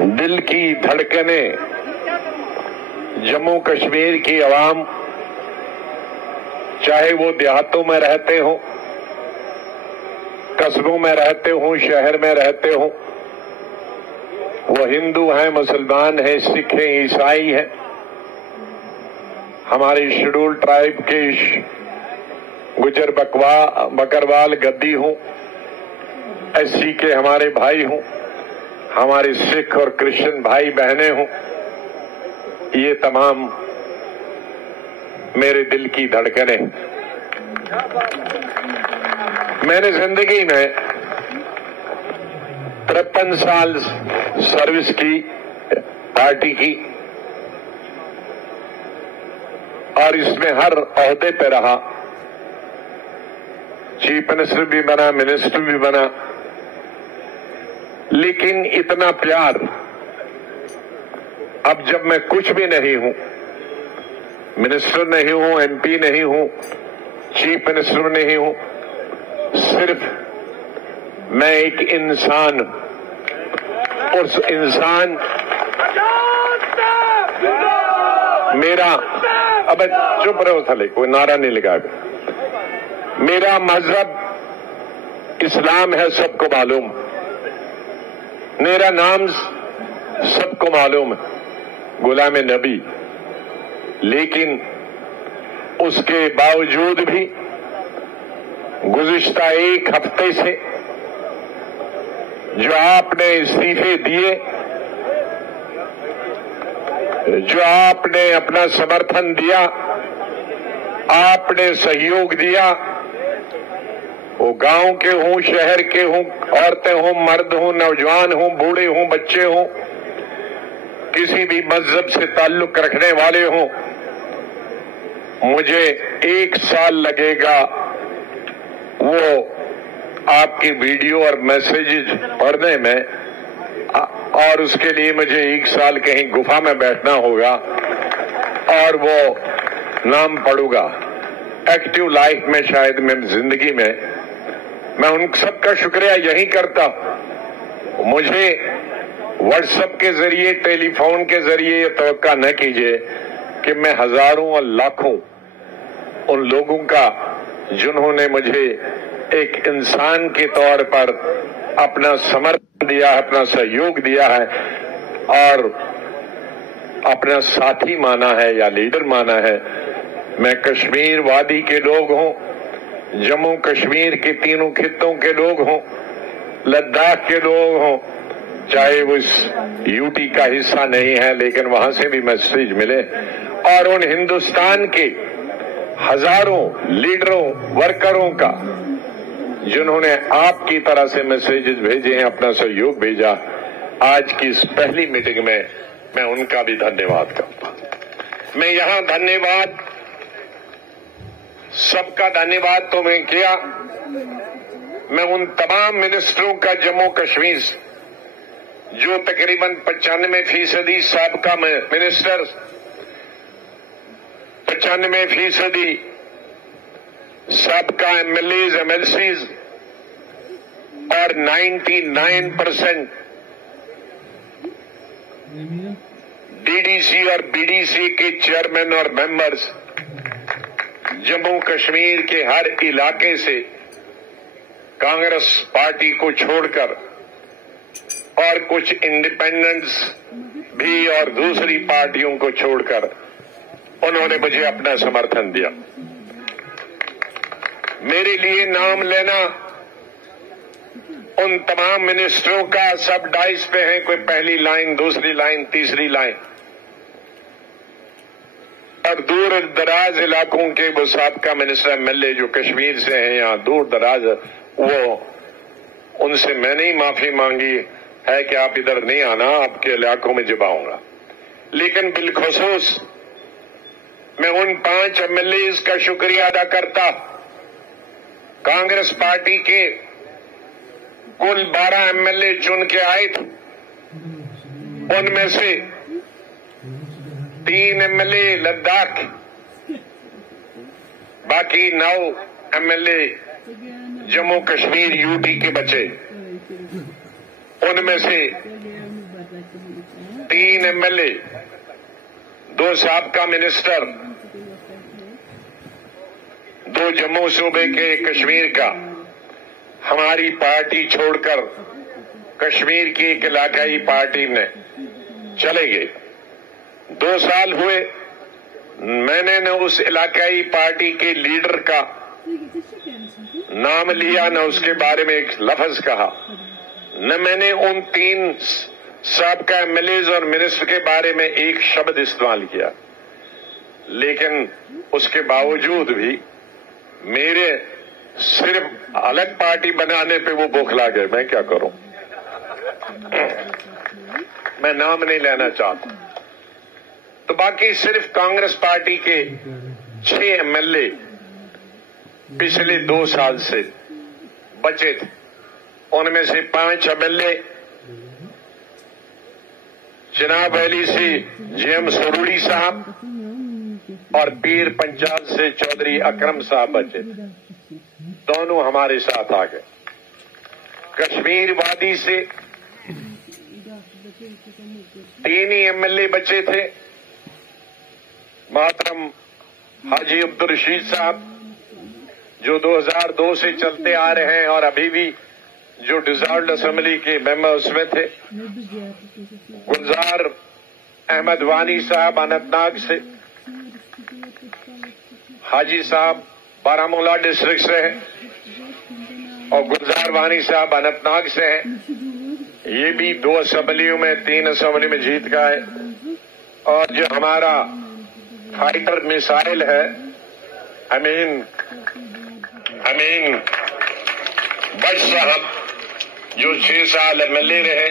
दिल की धड़कनें, जम्मू कश्मीर की आवाम, चाहे वो देहातों में रहते हों, कस्बों में रहते हों, शहर में रहते हों, वो हिंदू हैं, मुसलमान हैं, सिख हैं, ईसाई हैं, हमारे शेड्यूल ट्राइब के गुजर बकरवाल गद्दी हों, एससी के हमारे भाई हों, हमारे सिख और क्रिश्चियन भाई बहनें हों, ये तमाम मेरे दिल की धड़कनें। मैंने जिंदगी में 53 साल सर्विस की पार्टी की और इसमें हर ओहदे पे रहा, चीफ मिनिस्टर भी बना, मिनिस्टर भी बना, लेकिन इतना प्यार अब जब मैं कुछ भी नहीं हूं, मिनिस्टर नहीं हूं, एमपी नहीं हूं, चीफ मिनिस्टर नहीं हूं, सिर्फ मैं एक इंसान, उस इंसान मेरा, अब चुप रहो साले, कोई नारा नहीं लगाएगा, मेरा मजहब इस्लाम है, सबको मालूम, मेरा नाम सबको मालूम है, गुलाम नबी, लेकिन उसके बावजूद भी गुज़िश्ता एक हफ्ते से जो आपने इस्तीफे दिए, जो आपने अपना समर्थन दिया, आपने सहयोग दिया, वो गांव के हों, शहर के हों, औरतें हों, मर्द हों, नौजवान हों, बूढ़े हों, बच्चे हों, किसी भी मजहब से ताल्लुक रखने वाले हों, मुझे 1 साल लगेगा वो आपकी वीडियो और मैसेजेस पढ़ने में, और उसके लिए मुझे 1 साल कहीं गुफा में बैठना होगा और वो नाम पढ़ूंगा। एक्टिव लाइफ में शायद मैं जिंदगी में मैं उन सबका शुक्रिया यही करता, मुझे व्हाट्सएप के जरिए, टेलीफोन के जरिए ये तवक्का न कीजिए कि मैं हजारों और लाखों उन लोगों का जिन्होंने मुझे एक इंसान के तौर पर अपना समर्थन दिया है, अपना सहयोग दिया है और अपना साथी माना है या लीडर माना है। मैं कश्मीर वादी के लोग हों, जम्मू कश्मीर के तीनों खित्तों के लोग हों, लद्दाख के लोग हों, चाहे वो इस यूटी का हिस्सा नहीं है लेकिन वहां से भी मैसेज मिले, और उन हिंदुस्तान के हजारों लीडरों, वर्करों का जिन्होंने आपकी तरह से मैसेजेस भेजे हैं, अपना सहयोग भेजा, आज की इस पहली मीटिंग में मैं उनका भी धन्यवाद करता हूं। मैं यहां धन्यवाद, सबका धन्यवाद तो मैं किया, मैं उन तमाम मिनिस्टरों का जम्मू कश्मीर जो तकरीबन 95% साबका मिनिस्टर, 95% साबका एमएलएज, एमएलसीज और 99% डीडीसी और बीडीसी के चेयरमैन और मेंबर्स जम्मू कश्मीर के हर इलाके से कांग्रेस पार्टी को छोड़कर और कुछ इंडिपेंडेंट्स भी और दूसरी पार्टियों को छोड़कर उन्होंने मुझे अपना समर्थन दिया। मेरे लिए नाम लेना उन तमाम मिनिस्टरों का, सब डाइस पे हैं, कोई पहली लाइन, दूसरी लाइन, तीसरी लाइन, और दूर दराज इलाकों के वो साबका मिनिस्टर, एमएलए जो कश्मीर से हैं, यहाँ दूर दराज, वो उनसे मैंने ही माफी मांगी है कि आप इधर नहीं आना, आपके इलाकों में जब आऊंगा। लेकिन बिलखुसूस मैं उन 5 एमएलए का शुक्रिया अदा करता, कांग्रेस पार्टी के कुल 12 एमएलए चुन के आए थे, उनमें से 3 एमएलए लद्दाख, बाकी 9 एमएलए जम्मू कश्मीर यूटी के बचे। उनमें से 3 MLA, 2 साबका मिनिस्टर, 2 जम्मू सूबे के कश्मीर का हमारी पार्टी छोड़कर कश्मीर की एक इलाकाई पार्टी में चले गए। 2 साल हुए, मैंने न उस इलाकाई पार्टी के लीडर का नाम लिया, न उसके बारे में एक लफ्ज कहा, न मैंने उन 3 साबका एमएलएज और मिनिस्टर के बारे में एक शब्द इस्तेमाल किया। लेकिन उसके बावजूद भी मेरे सिर्फ अलग पार्टी बनाने पे वो बौखला गए। मैं क्या करूं? मैं नाम नहीं लेना चाहता। तो बाकी सिर्फ कांग्रेस पार्टी के 6 एमएलए पिछले 2 साल से बचे थे। उनमें से 5 एमएलए चिनाब वैली से जेएम सरूड़ी साहब और पीर पंचाल से चौधरी अकरम साहब बचे। दोनों हमारे साथ आ गए। कश्मीर वादी से 3 ही एमएलए बचे थे। मोहतरम हाजी अब्दुल रशीद साहब जो 2002 से चलते आ रहे हैं और अभी भी जो डिसॉल्व्ड असेंबली के मेंबर उसमें थे। गुलजार अहमद वानी साहब अनंतनाग से, हाजी साहब बारामूला डिस्ट्रिक्ट से हैं और गुलजार वानी साहब अनंतनाग से हैं। ये भी 2 असेंबलियों में 3 असेंबली में जीत गए। और जो हमारा फाइटर मिसाइल है अमीन भट्ट साहब जो 6 साल एमएलए रहे,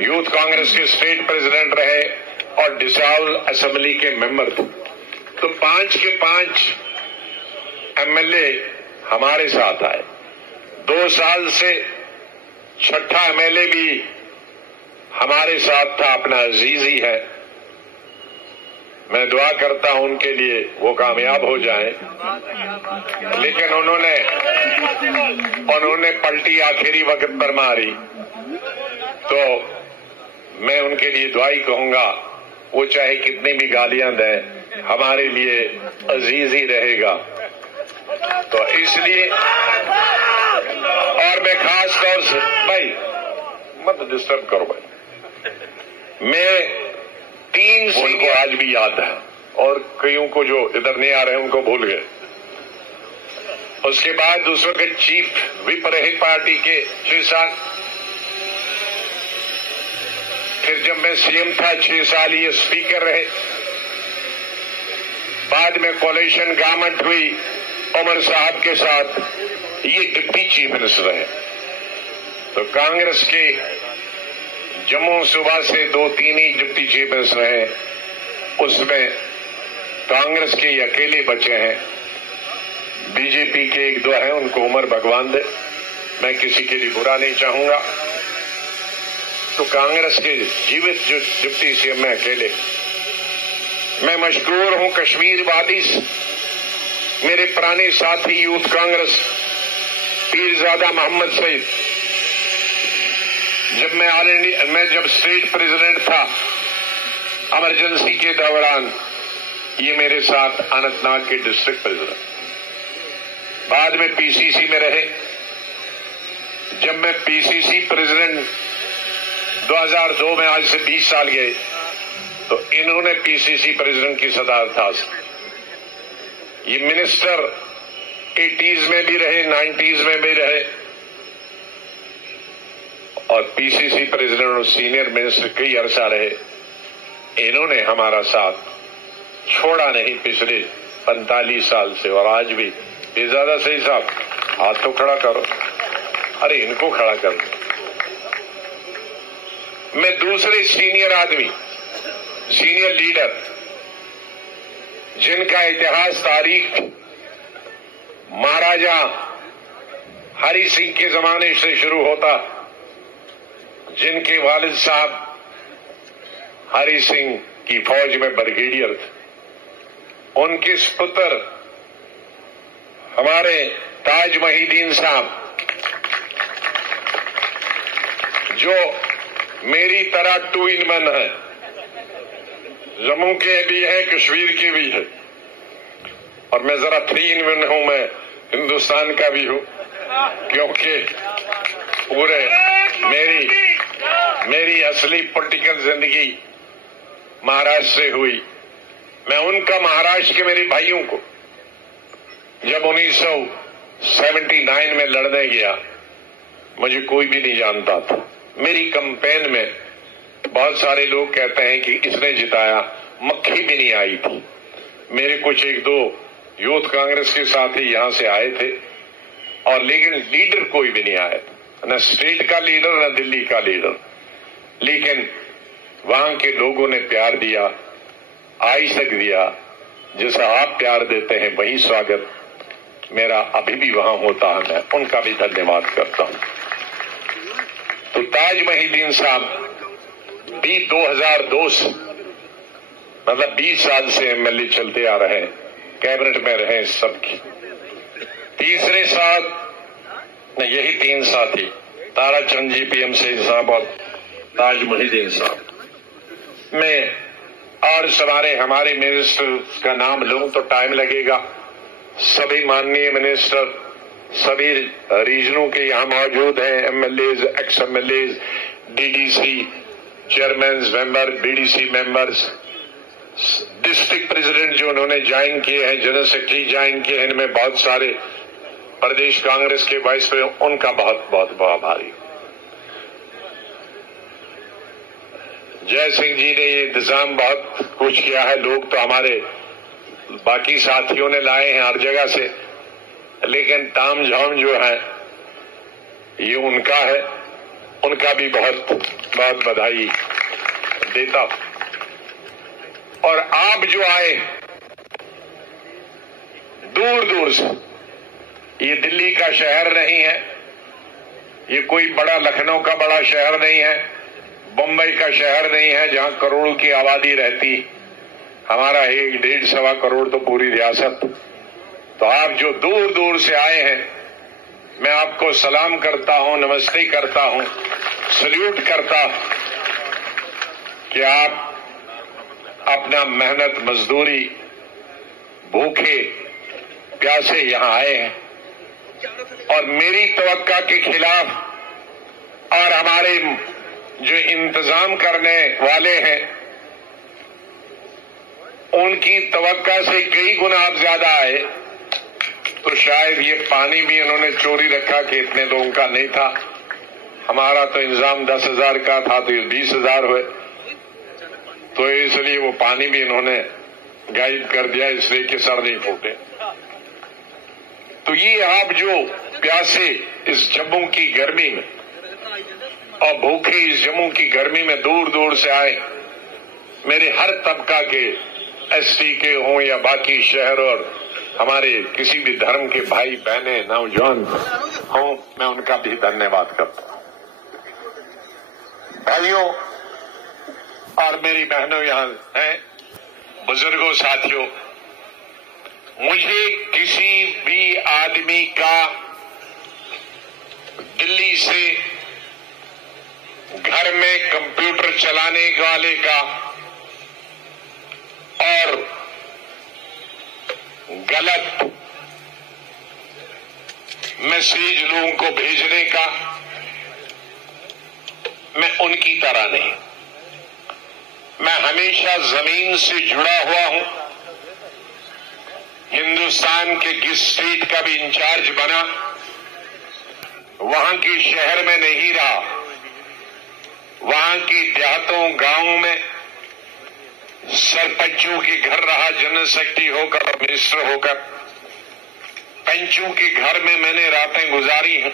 यूथ कांग्रेस के स्टेट प्रेसिडेंट रहे और डिसॉल्व असेंबली के मेंबर थे। तो 5 के 5 एमएलए हमारे साथ आए। 2 साल से 6ठा एमएलए भी हमारे साथ था, अपना अजीज ही है। मैं दुआ करता हूं उनके लिए वो कामयाब हो जाएं। लेकिन उन्होंने पलटी आखिरी वक्त पर मारी, तो मैं उनके लिए दुआ ही कहूंगा। वो चाहे कितनी भी गालियां दें, हमारे लिए अजीज ही रहेगा। तो इसलिए और मैं खास तौर से, भाई मत डिस्टर्ब करो भाई, मैं 3 उनको आज भी याद है और कईयों को जो इधर नहीं आ रहे उनको भूल गए। उसके बाद दूसरों के चीफ विप रहे पार्टी के 6 साल। फिर जब मैं सीएम था 6 साल ये स्पीकर रहे। बाद में कोalition गवर्नमेंट हुई उमर साहब के साथ, ये डिप्टी चीफ मिनिस्टर रहे। तो कांग्रेस के जम्मू सूबा से 2-3 ही डिप्टी चीफ मिनिस्टर हैं, उसमें कांग्रेस के अकेले बचे हैं। बीजेपी के 1-2 हैं, उनको उम्र भगवान दे, मैं किसी के लिए बुरा नहीं चाहूंगा। तो कांग्रेस के जीवित जो डिप्टी सीएम में अकेले। मैं मशकूर हूं कश्मीर वादी मेरे पुराने साथी यूथ कांग्रेस पीरजादा मोहम्मद सईद, जब मैं जब स्टेट प्रेसिडेंट था इमरजेंसी के दौरान, ये मेरे साथ अनंतनाग के डिस्ट्रिक्ट प्रेसिडेंट। बाद में पीसीसी में रहे। जब मैं पीसीसी प्रेसिडेंट 2002 में, आज से 20 साल गए, तो इन्होंने पीसीसी प्रेसिडेंट की सदारत हासिल। ये मिनिस्टर 80s में भी रहे, 90s में भी रहे और पीसीसी प्रेसिडेंट और सीनियर मिनिस्टर कई अरसा रहे। इन्होंने हमारा साथ छोड़ा नहीं पिछले 45 साल से। और आज भी ये ज्यादा सही साहब, हाथ तो खड़ा करो, अरे इनको खड़ा कर। मैं दूसरे सीनियर आदमी, सीनियर लीडर जिनका इतिहास तारीख महाराजा हरि सिंह के जमाने से शुरू होता, जिनके वालिद साहब हरि सिंह की फौज में ब्रिगेडियर थे, उनके पुत्र हमारे ताज मोहिद्दीन साहब जो میری طرح 2 in 1 ہے، جموں کے بھی ہے، کشمیر کے بھی ہے، اور میں ذرا 3 in 1 ہوں، میں ہندوستان کا بھی ہوں، کیونکہ پورے میری اصلی پولیٹیکل زندگی مہاراشٹر سے ہوئی۔ میں ان کا مہاراشٹر کے میرے بھائیوں کو جب 1979 میں لڑنے گیا، مجھے کوئی بھی نہیں جانتا تھا۔ میری کمپین میں بہت سارے لوگ کہتے ہیں کہ اس نے جتایا، مکھی بھی نہیں آئی تھی۔ میرے کچھ 1-2 یوتھ کانگریس کے ساتھی یہاں سے آئے تھے، اور لیکن لیڈر کوئی بھی نہیں آیا تھا، نہ اسٹیٹ کا لیڈر نہ دلی کا لیڈر۔ لیکن وہاں کے لوگوں نے پیار دیا، آج تک دیا، جیسا آپ پیار دیتے ہیں وہی سواگت میرا ابھی بھی وہاں ہوتا ہے، میں ان کا بھی دھنیہ واد کرتا ہوں۔ تو تاج محی الدین صاحب بھی 2002 سے مطلب 20 سال سے MLA چلتے آ رہے ہیں، کیبنٹ میں رہے سب کی۔ تیسرے ساتھ یہی 3 ساتھی، تارا چند جی PMC صاحب اور تاج محی الدین صاحب میں، اور ہمارے منسٹر کا نام لوں تو ٹائم لگے گا۔ سبھی ماننی منسٹر سبھی ریجنوں کے یہاں موجود ہیں، MLAs، x MLAs، DDC chairmen ممبر، BDC ممبرز، ڈسٹرکٹ پریزیڈنٹ جو انہوں نے جوائن کیے ہیں، جنرل سیکرٹری جوائن کیے ہیں، ان میں بہت سارے پردیش کانگریس کے وائس پریزیڈنٹ، ان کا بہت بہت آبھاری۔ جے سنگھ جی نے یہ انتظام بہت کچھ کیا ہے، لوگ تو ہمارے باقی ساتھیوں نے لائے ہیں ہر جگہ سے، لیکن تام جھام جو ہے یہ ان کا ہے، ان کا بھی بہت بہت بدھائی دیتا ہوں۔ اور آپ جو آئے دور دور سے، یہ دلی کا شہر نہیں ہے، یہ کوئی بڑا لکھنؤ کا بڑا شہر نہیں ہے، بمبئی کا شہر نہیں ہے جہاں کروڑوں کی آبادی رہتی، ہمارا 1-1.5 کروڑ تو پوری ریاست۔ تو آپ جو دور دور سے آئے ہیں، میں آپ کو سلام کرتا ہوں، نمستے کرتا ہوں، سلیوٹ کرتا ہوں کہ آپ اپنا محنت مزدوری بھوکے پیاسے یہاں آئے ہیں، اور میری توقع کے خلاف اور ہمارے جو انتظام کرنے والے ہیں ان کی توقع سے کئی گنا آپ زیادہ آئے، تو شاید یہ پانی بھی انہوں نے چوری رکھا کہ اتنے لوگوں کا نہیں تھا، ہمارا تو انتظام 10,000 کا تھا تو یہ 20,000 ہوئے، تو اس لیے وہ پانی بھی انہوں نے غائب کر دیا، اس لیے کہ سر نہیں پھوٹے۔ تو یہ آپ جو پیاسے اس جموں کی گرمی میں اور بھوکے اس جموں کی گرمی میں دور دور سے آئے، میرے ہر طبقہ کے SC کے ہوں یا باقی شہر اور ہمارے کسی بھی دھرم کے بھائی بہنیں نوجوان ہوں، میں ان کا بھی دھنیہ واد کرتا ہوں۔ بھائیوں اور میری بہنوں یہاں ہیں، بزرگوں، ساتھیوں، مجھے کسی بھی آدمی کا دلی سے گھر میں کمپیوٹر چلانے والے کا اور غلط میسیج لوگوں کو بھیجنے کا، میں ان کی طرح نہیں، میں ہمیشہ زمین سے جڑا ہوا ہوں، ہندوستان کے کس اسٹیٹ کا بھی انچارج بنا، وہاں کے شہر میں نہیں رہا، وہاں کی دیہاتوں گاؤں میں سرپنچوں کے گھر رہا، جنرل سیکرٹری ہو کر اور منسٹر ہو کر، پنچوں کے گھر میں میں نے راتیں گزاری ہیں۔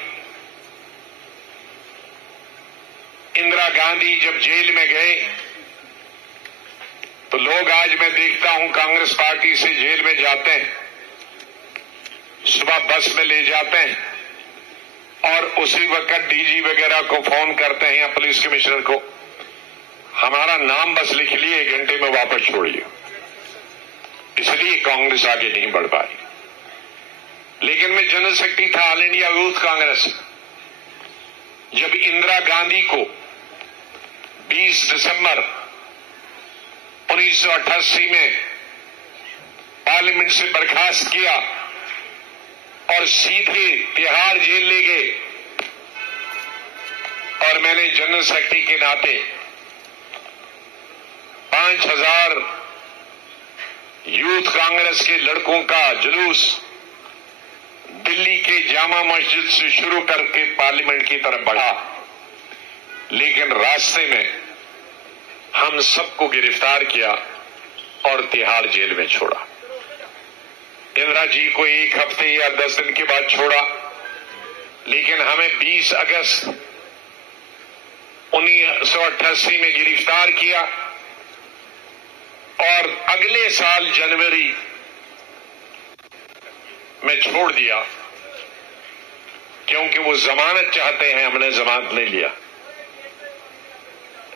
اندرا گاندھی جب جیل میں گئے تو لوگ آج میں دیکھتا ہوں کانگریس پارٹی سے جیل میں جاتے ہیں، صبح بس میں لے جاتے ہیں اور اسی وقت DG وغیرہ کو فون کرتے ہیں یا پولیس کمشنر کو، ہمارا نام بس لکھ لیے، 1 گھنٹے میں واپس چھوڑیے۔ اس لیے کانگریس آگے نہیں بڑھ پائی۔ لیکن میں جنرل سیکرٹری تھا آل انڈیا یوتھ کانگریس، جب اندرا گاندھی کو 20 दिसंबर 1988 में पार्लियामेंट से बर्खास्त किया और सीधे तिहाड़ जेल ले गए। और मैंने जनरल सेक्रेटरी के नाते 5000 यूथ कांग्रेस के लड़कों का जुलूस दिल्ली के जामा मस्जिद से शुरू करके पार्लियामेंट की तरफ बढ़ा, लेकिन रास्ते में हम सबको गिरफ्तार किया और तिहाड़ जेल में छोड़ा। इंदिरा जी को 1 हफ्ते या 10 दिन के बाद छोड़ा, लेकिन हमें 20 अगस्त 1988 में गिरफ्तार किया और अगले साल जनवरी में छोड़ दिया, क्योंकि वो जमानत चाहते हैं। हमने जमानत नहीं लिया,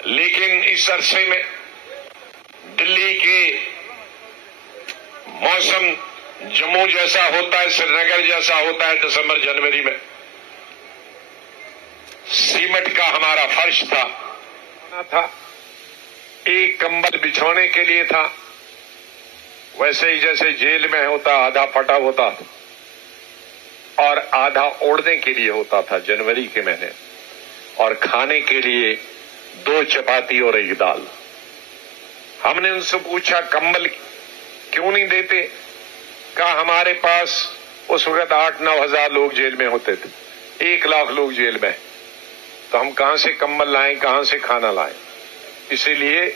लेकिन इस अरसे में दिल्ली के मौसम जम्मू जैसा होता है, श्रीनगर जैसा होता है दिसंबर जनवरी में। सीमेंट का हमारा फर्श था, एक कंबल बिछोने के लिए था, वैसे ही जैसे जेल में होता, आधा फटा होता और आधा ओढ़ने के लिए होता था जनवरी के महीने, और खाने के लिए 2 चपाती और 1 दाल। हमने उनसे पूछा कंबल क्यों नहीं देते? कहा हमारे पास उस वक्त 8-9 हजार लोग जेल में होते थे, 1 लाख लोग जेल में, तो हम कहां से कंबल लाएं, कहां से खाना लाएं? इसीलिए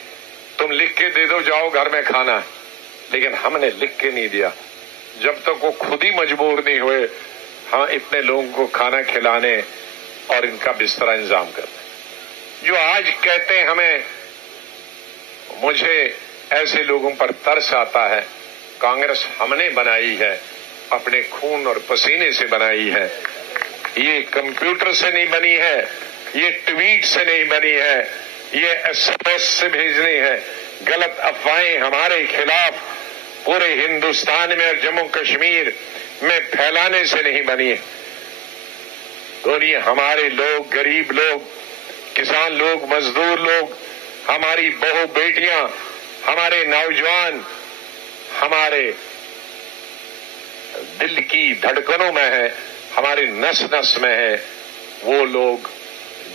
तुम लिख के दे दो, जाओ घर में खाना है। लेकिन हमने लिख के नहीं दिया जब तक वो खुद ही मजबूर नहीं हुए हाँ इतने लोगों को खाना खिलाने और इनका बिस्तरा इंतजाम करने। जो आज कहते हैं हमें, मुझे ऐसे लोगों पर तरस आता है। कांग्रेस हमने बनाई है, अपने खून और पसीने से बनाई है, ये कंप्यूटर से नहीं बनी है, ये ट्वीट से नहीं बनी है, ये SMS से भेजनी है। गलत अफवाहें हमारे खिलाफ पूरे हिंदुस्तान में और जम्मू कश्मीर में फैलाने से नहीं बनी है। तो ये हमारे लोग, गरीब लोग, किसान लोग, मजदूर लोग, हमारी बहू बेटियां, हमारे नौजवान, हमारे दिल की धड़कनों में है, हमारे नस नस में है। वो लोग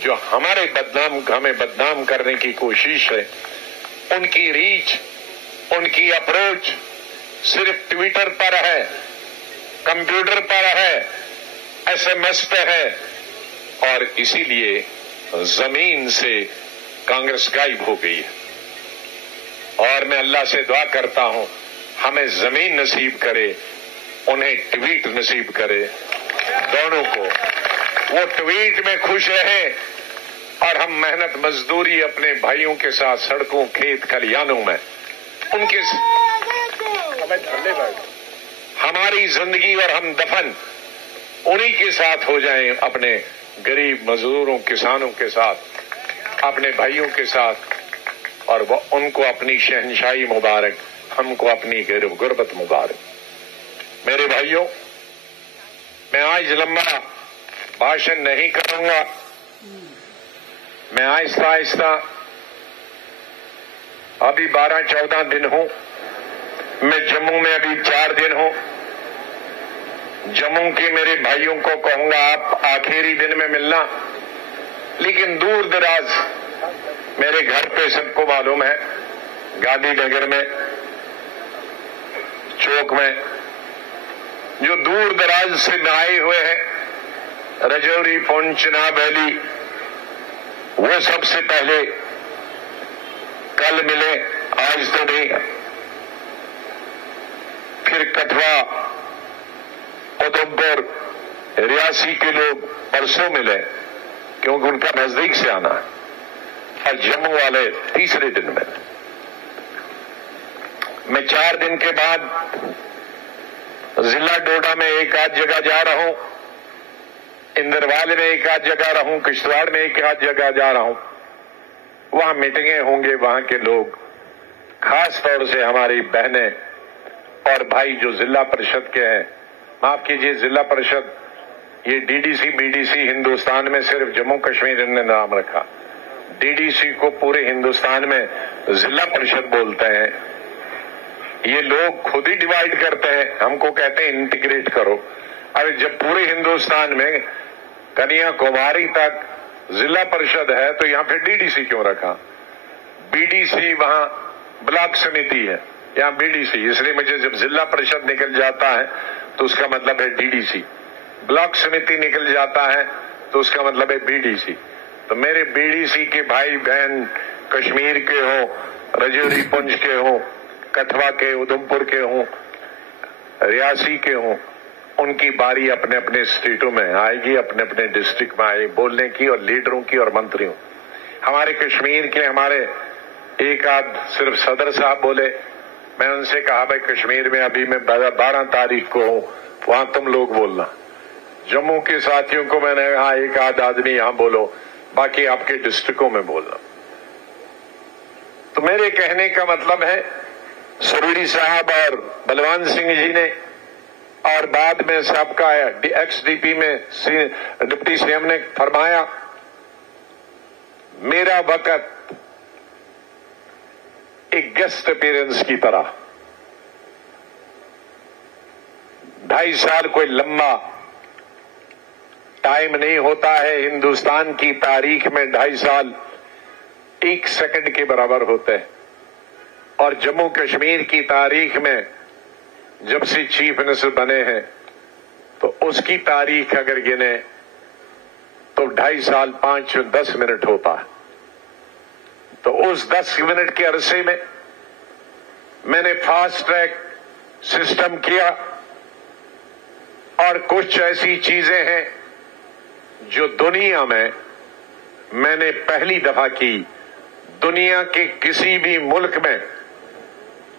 जो हमें बदनाम करने की कोशिश है, उनकी रीच, उनकी अप्रोच सिर्फ ट्विटर पर है, कंप्यूटर पर है, SMS पे है, और इसीलिए जमीन से कांग्रेस गायब हो गई है। और मैं अल्लाह से दुआ करता हूं हमें जमीन नसीब करे, उन्हें ट्वीट नसीब करे, दोनों को। वो ट्वीट में खुश रहे और हम मेहनत मजदूरी अपने भाइयों के साथ सड़कों, खेत, खलियानों में उनके हमारी जिंदगी और हम दफन उन्हीं के साथ हो जाएं, अपने गरीब मजदूरों, किसानों के साथ, अपने भाइयों के साथ, और वो उनको अपनी शहनशाही मुबारक, हमको अपनी गुर्बत मुबारक। मेरे भाइयों, मैं आज लंबा भाषण नहीं करूंगा, मैं आहिस्ता आहिस्ता, अभी 12-14 दिन हूं, मैं जम्मू में अभी 4 दिन हूं। जम्मू के मेरे भाइयों को कहूंगा आप आखिरी दिन में मिलना, लेकिन दूर दराज मेरे घर पे सबको मालूम है, गांधीनगर में, चौक में, जो दूर दराज से आए हुए हैं, रजौरी, पुंछ, चिनाब वैली, वो सबसे पहले कल मिले, आज तो नहीं। फिर कठुआ, उधमपुर, रियासी के लोग परसों मिले, क्योंकि उनका नजदीक से आना है, और जम्मू वाले तीसरे दिन में। मैं 4 दिन के बाद जिला डोडा में एक आध जगह जा रहा हूं, इंदरवाल में एक आध जगह रहूं, किश्तवाड़ में एक आध जगह जा रहा हूं। वहां मीटिंगें होंगे, वहां के लोग, खास तौर से हमारी बहनें और भाई जो जिला परिषद के हैं, माफ कीजिए जिला परिषद, ये DDC BDC हिंदुस्तान में सिर्फ जम्मू कश्मीर ने नाम रखा, डीडीसी को पूरे हिंदुस्तान में जिला परिषद बोलते हैं। ये लोग खुद ही डिवाइड करते हैं, हमको कहते हैं इंटीग्रेट करो। अरे जब पूरे हिंदुस्तान में कन्याकुमारी तक जिला परिषद है तो यहाँ पे डीडीसी क्यों रखा? बीडीसी वहाँ ब्लॉक समिति है, यहाँ बीडीसी, इसलिए मुझे जब जिला परिषद निकल जाता है तो उसका मतलब है डीडीसी, ब्लॉक समिति निकल जाता है तो उसका मतलब है बीडीसी। तो मेरे बीडीसी के भाई बहन कश्मीर के हों, रजौरी पुंछ के हों, कठवा के, उधमपुर के हों, रियासी के हों, उनकी बारी अपने अपने स्टेटों में आएगी, अपने अपने डिस्ट्रिक्ट में आएगी बोलने की, और लीडरों की और मंत्रियों। हमारे कश्मीर के हमारे एक आध सिर्फ सदर साहब बोले, मैं उनसे कहा भाई कश्मीर में अभी मैं 12 तारीख को हूं, वहां तुम लोग बोलना। जम्मू के साथियों को मैंने कहा एक आध आदमी यहां बोलो, बाकी आपके डिस्ट्रिक्टों में बोलना। तो मेरे कहने का मतलब है सरूरी साहब और बलवान सिंह जी ने, और बाद में सबका एक्सडीपी में डिप्टी सीएम ने फरमाया, मेरा वक्त एक गेस्ट अपीयरेंस की तरह, 2.5 साल कोई लंबा टाइम नहीं होता है। हिंदुस्तान की तारीख में 2.5 साल 1 सेकंड के बराबर होते हैं, और जम्मू कश्मीर की तारीख में जब से चीफ मिनिस्टर बने हैं तो उसकी तारीख अगर गिने तो 2.5 साल 5-10 मिनट होता है। तो उस 10 मिनट के अरसे में मैंने फास्ट ट्रैक सिस्टम किया, और कुछ ऐसी चीजें हैं जो दुनिया में मैंने पहली दफा की। दुनिया के किसी भी मुल्क में,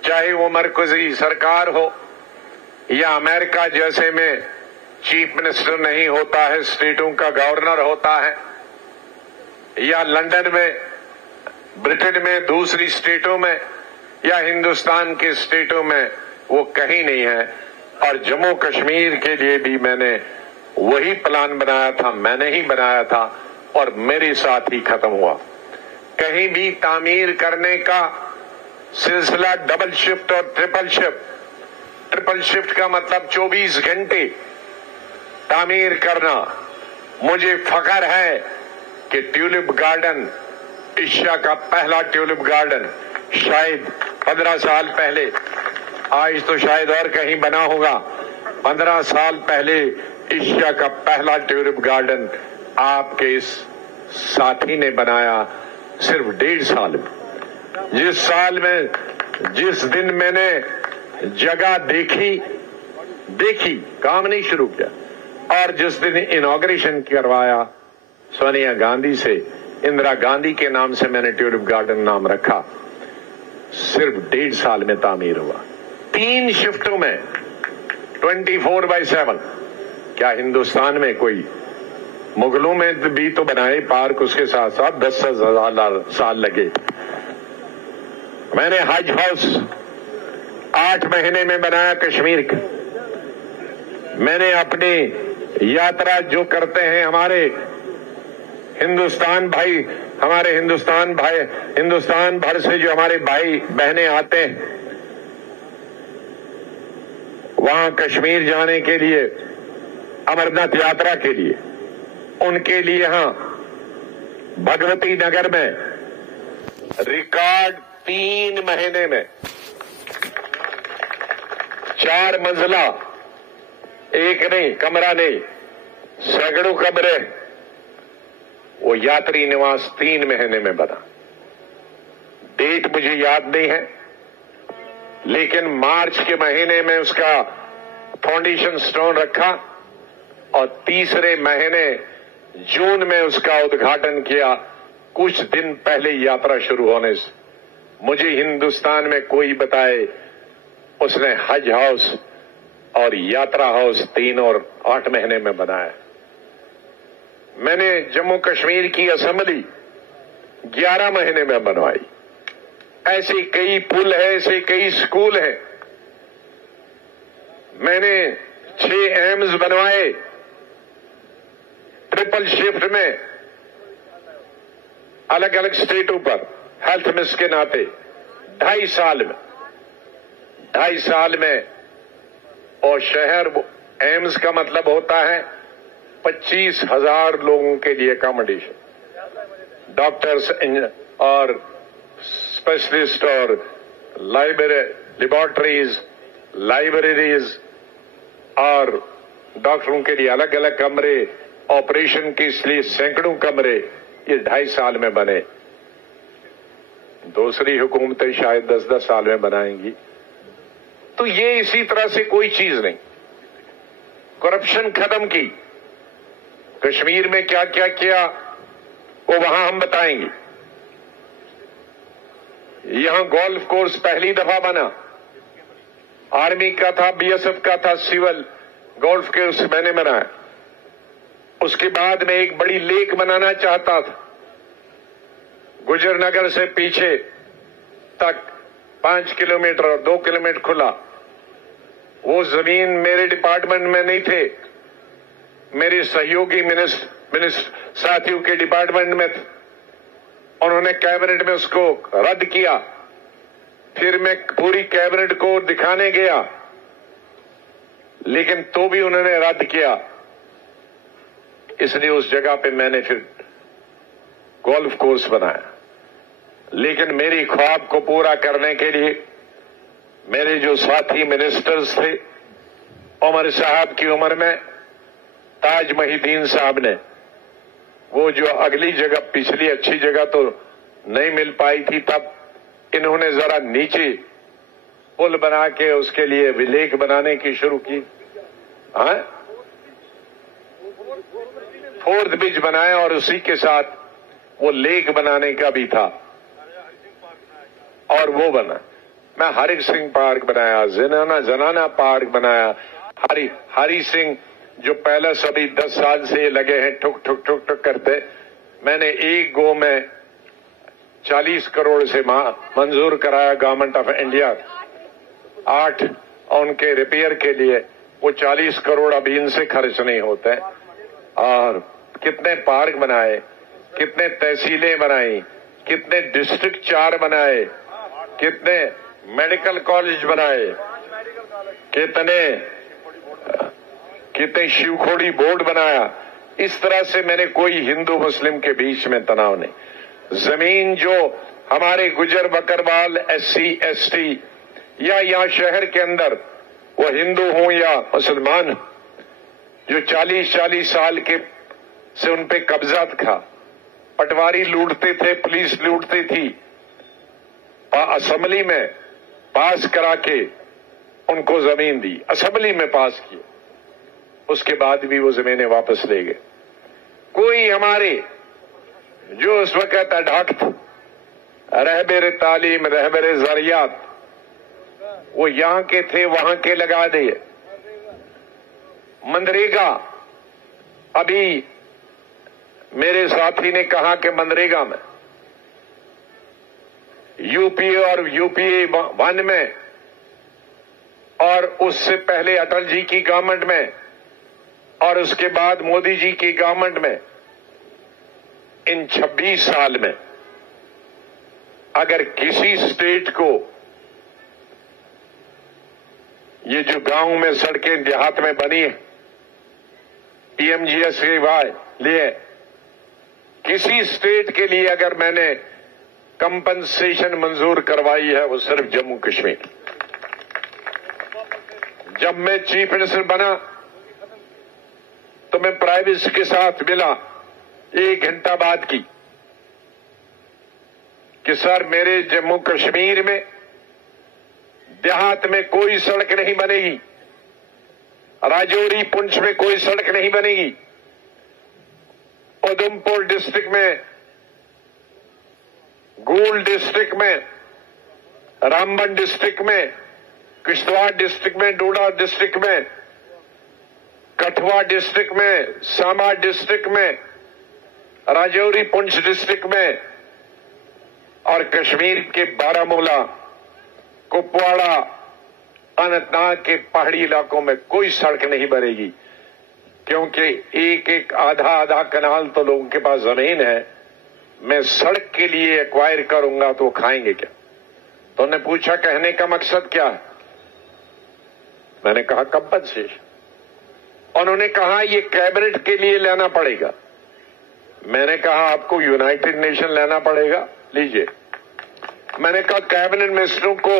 चाहे वो मरकजी सरकार हो या अमेरिका जैसे में चीफ मिनिस्टर नहीं होता है, स्टेटों का गवर्नर होता है, या लंदन में, ब्रिटेन में, दूसरी स्टेटों में, या हिंदुस्तान के स्टेटों में, वो कहीं नहीं है। और जम्मू कश्मीर के लिए भी मैंने वही प्लान बनाया था, मैंने ही बनाया था, और मेरे साथ ही खत्म हुआ। कहीं भी तामीर करने का सिलसिला डबल शिफ्ट और ट्रिपल शिफ्ट। ट्रिपल शिफ्ट का मतलब 24 घंटे तामीर करना। मुझे फख्र है कि ट्यूलिप गार्डन, एशिया का पहला ट्यूलिप गार्डन, शायद 15 साल पहले, आज तो शायद और कहीं बना होगा, 15 साल पहले एशिया का पहला ट्यूलिप गार्डन आपके इस साथी ने बनाया, सिर्फ 1.5 साल में। जिस साल में, जिस दिन मैंने जगह देखी, काम नहीं शुरू किया, और जिस दिन इनॉग्रेशन करवाया सोनिया गांधी से, इंदिरा गांधी के नाम से मैंने ट्यूलिप गार्डन नाम रखा, सिर्फ 1.5 साल में तामीर हुआ। 3 शिफ्टों में 24/7। क्या हिंदुस्तान में कोई, मुगलों में भी तो बनाए पार्क, उसके साथ साथ 10,000 साल लगे। मैंने हज हाउस 8 महीने में बनाया कश्मीर का। मैंने अपनी यात्रा जो करते हैं हमारे हिंदुस्तान भाई, हमारे हिंदुस्तान भर से जो हमारे भाई बहनें आते हैं वहां कश्मीर जाने के लिए, अमरनाथ यात्रा के लिए, उनके लिए यहां भगवती नगर में रिकॉर्ड 3 महीने में 4 मंजिला, एक नहीं, कमरा नहीं, सैकड़ों कमरे, वो यात्री निवास 3 महीने में बना। डेट मुझे याद नहीं है, लेकिन मार्च के महीने में उसका फाउंडेशन स्टोन रखा, और तीसरे महीने जून में उसका उद्घाटन किया, कुछ दिन पहले यात्रा शुरू होने से। मुझे हिंदुस्तान में कोई बताए उसने हज हाउस और यात्रा हाउस 3 और 8 महीने में बनाया। मैंने जम्मू कश्मीर की असेंबली 11 महीने में बनवाई। ऐसे कई पुल है, ऐसे कई स्कूल हैं। मैंने 6 एम्स बनवाए ट्रिपल शिफ्ट में। अलग अलग स्टेटों पर हेल्थ मिनिस्टर के नाते 2.5 साल में और शहर एम्स का मतलब होता है 25,000 लोगों के लिए अकोमोडेशन, डॉक्टर्स और स्पेशलिस्ट और लेबोरेटरीज, लाइब्रेरीज और डॉक्टरों के लिए अलग अलग कमरे, ऑपरेशन के इसलिए सैकड़ों कमरे ये 2.5 साल में बने। दूसरी हुकूमतें शायद 10-10 साल में बनाएंगी। तो ये इसी तरह से कोई चीज नहीं। करप्शन खत्म की, कश्मीर में क्या क्या किया वो वहां हम बताएंगे। यहां गोल्फ कोर्स पहली दफा बना, आर्मी का था, बीएसएफ का था, सिविल गोल्फ कोर्स मैंने बनाया। उसके बाद में एक बड़ी लेक बनाना चाहता था, गुजरनगर से पीछे तक 5 किलोमीटर और 2 किलोमीटर खुला। वो जमीन मेरे डिपार्टमेंट में नहीं थे, मेरे सहयोगी मिनिस्टर साथियों के डिपार्टमेंट में थे। उन्होंने कैबिनेट में उसको रद्द किया। फिर मैं पूरी कैबिनेट को दिखाने गया, लेकिन तो भी उन्होंने रद्द किया। इसलिए उस जगह पे मैंने फिर गोल्फ कोर्स बनाया। लेकिन मेरी ख्वाब को पूरा करने के लिए मेरे जो साथी मिनिस्टर्स थे, उमर साहब की उम्र में ताज मोहिद्दीन साहब ने वो जो अगली जगह, पिछली अच्छी जगह तो नहीं मिल पाई थी, तब इन्होंने जरा नीचे पुल बना के उसके लिए विलेक बनाने की शुरू की। हाँ, 4th ब्रिज बनाया और उसी के साथ वो लेक बनाने का भी था और वो बना। मैं हरि सिंह पार्क बनाया, जनाना पार्क बनाया। हरि सिंह जो पहले सभी 10 साल से लगे हैं ठुक ठुक ठुक ठुक करते, मैंने एक गो में 40 करोड़ से मंजूर कराया गवर्नमेंट ऑफ इंडिया 8 उनके रिपेयर के लिए। वो 40 करोड़ अभी इनसे खर्च नहीं होते। और कितने पार्क बनाए, कितने तहसीलें बनाई, कितने डिस्ट्रिक्ट 4 बनाए, कितने मेडिकल कॉलेज बनाए, कितने शिवखोड़ी बोर्ड बनाया। इस तरह से मैंने कोई हिंदू मुस्लिम के बीच में तनाव नहीं। जमीन जो हमारे गुजर बकरवाल, SC ST या यहाँ शहर के अंदर वो हिंदू हों या मुसलमान, जो 40-40 साल के से उन पे कब्जा था, पटवारी लूटते थे, पुलिस लूटती थी, असेंबली में पास करा के उनको जमीन दी, असेंबली में पास किए, उसके बाद भी वो जमीनें वापस ले गए। कोई हमारे जो उस वक्त अडाक रहबर तालीम, रहबर ज़रियात, वो यहां के थे वहां के लगा दिए। मनरेगा, अभी मेरे साथी ने कहा कि मनरेगा में यूपीए और यूपीए 1 में और उससे पहले अटल जी की गवर्नमेंट में और उसके बाद मोदी जी की गवर्नमेंट में, इन 26 साल में अगर किसी स्टेट को ये जो गांव में सड़कें देहात में बनी है PMGS के लिए, किसी स्टेट के लिए अगर मैंने कंपनसेशन मंजूर करवाई है वो सिर्फ जम्मू कश्मीर। जब मैं चीफ मिनिस्टर बना तो मैं प्राइम मिनिस्टर के साथ मिला 1 घंटा बाद की कि सर मेरे जम्मू कश्मीर में देहात में कोई सड़क नहीं बनेगी, राजौरी पुंछ में कोई सड़क नहीं बनेगी, उधमपुर डिस्ट्रिक्ट में, गूल डिस्ट्रिक्ट में, रामबन डिस्ट्रिक्ट में, किश्तवाड़ डिस्ट्रिक्ट में, डोडा डिस्ट्रिक्ट में, कठुआ डिस्ट्रिक्ट में, सामा डिस्ट्रिक्ट में, राजौरी पुंछ डिस्ट्रिक्ट में और कश्मीर के बारामूला, कुपवाड़ा, अनंतनाग के पहाड़ी इलाकों में कोई सड़क नहीं बनेगी, क्योंकि एक आधा कनाल तो लोगों के पास जमीन है میں سڑک کے لیے ایکوائر کروں گا تو وہ کھائیں گے کیا؟ تو انہوں نے پوچھا کہنے کا مقصد کیا ہے؟ میں نے کہا کمپنسیشن. انہوں نے کہا یہ کیبنٹ کے لیے لینا پڑے گا. میں نے کہا آپ کو یونائٹڈ نیشن لینا پڑے گا، لیجئے. میں نے کہا کیبنٹ منسٹروں کو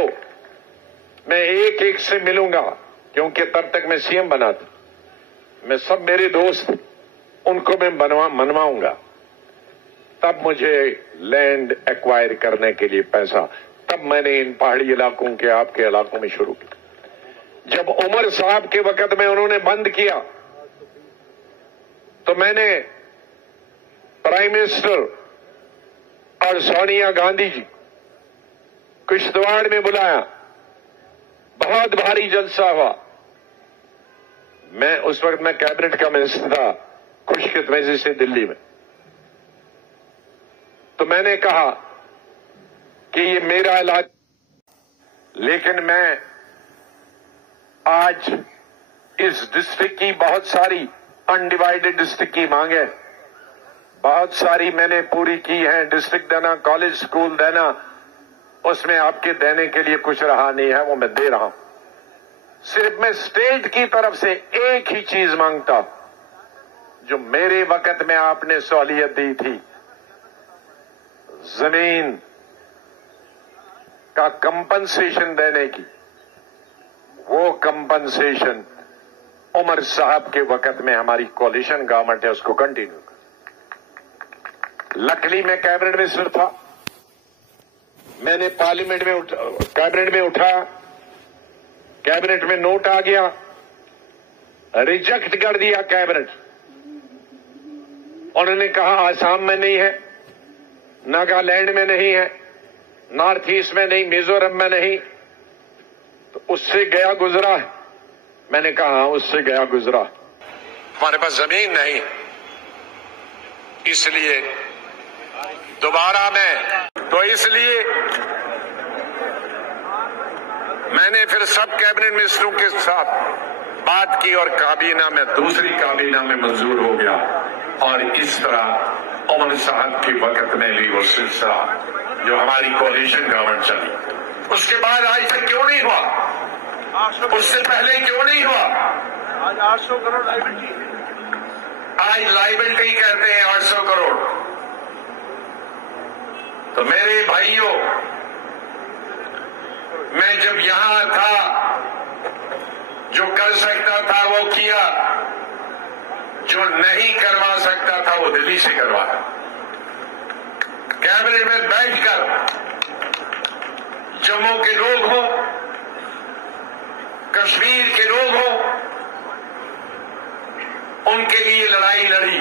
میں ایک ایک سے ملوں گا، کیونکہ تب تک میں سی ایم بنا تھا. میں سب میرے دوست ان کو میں منواؤں گا، تب مجھے لینڈ ایکوائر کرنے کے لیے پیسہ. تب میں نے ان پہاڑی علاقوں کے آپ کے علاقوں میں شروع کیا. جب عمر صاحب کے وقت میں انہوں نے بند کیا تو میں نے پرائم منسٹر اور سونیا گاندھی جی کشتواڑ میں بلایا. بہت بھاری جلسہ ہوا. میں اس وقت میں کیبنٹ کا منسٹر تھا خوش قسمتی سے دلی میں. تو میں نے کہا کہ یہ میرا علاج، لیکن میں آج اس ڈسٹرکٹ کی بہت ساری انڈیوائڈڈ ڈسٹرکٹ کی مانگیں بہت ساری میں نے پوری کی ہیں. ڈسٹرکٹ دینا، کالج اسکول دینا، اس میں آپ کے دینے کے لیے کچھ رہا نہیں ہے، وہ میں دے رہا ہوں. صرف میں اسٹیٹ کی طرف سے ایک ہی چیز مانگتا جو میرے وقت میں آپ نے سہولت دی تھی، زمین کا کمپنسیشن دینے کی. وہ کمپنسیشن عمر صاحب کے وقت میں ہماری کولیشن گورنمنٹ ہے اس کو کنٹینیو کر. لکلی میں کیبنٹ منسٹر تھا. میں نے پارلیمنٹ میں کیبنٹ میں اٹھایا، کیبنٹ میں نوٹ آ گیا، ریجیکٹ کر دیا کیبنٹ. انہوں نے کہا آسام میں نہیں ہے، ناگالینڈ میں نہیں ہے، نارتھ ایسٹ میں نہیں، میزورم میں نہیں. تو اس سے گیا گزرا. میں نے کہا اس سے گیا گزرا. ہمارے پاس زمین نہیں، اس لیے دوبارہ اس لیے میں نے پھر سب کیبنٹ منسٹروں کے ساتھ بات کی اور کابینہ میں دوسری کابینہ میں منظور ہو گیا. اور اس طرح عمر صاحب کے وقت میں بھی وہ سلسلہ جو ہماری کولیشن گورنمنٹ چلی. اس کے بعد آج تک کیوں نہیں ہوا؟ اس سے پہلے کیوں نہیں ہوا؟ آج 800 کروڑ لائبلٹی، آج لائبلٹی کہتے ہیں 800 کروڑ. تو میرے بھائیوں، میں جب یہاں تھا جو کر سکتا تھا وہ کیا، جو نہیں کروا سکتا تھا وہ دلی سے کروایا. کیبنٹ میں بیٹھ کر جموں کے لوگ ہوں، کشمیر کے لوگ ہوں، ان کے لیے لڑائی لڑی.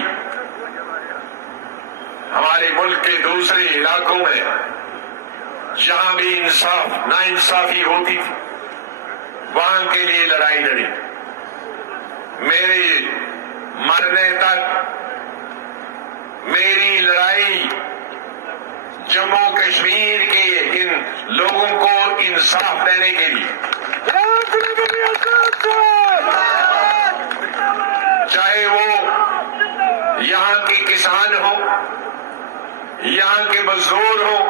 ہمارے ملک کے دوسرے علاقوں میں جہاں بھی ناانصافی ہوتی تھی وہاں کے لیے لڑائی لڑی. میرے مرنے تک میری لڑائی جموں کشمیر کے ان لوگوں کو انصاف دینے کے لیے، چاہے وہ یہاں کے کسان ہوں، یہاں کے مزدور ہوں،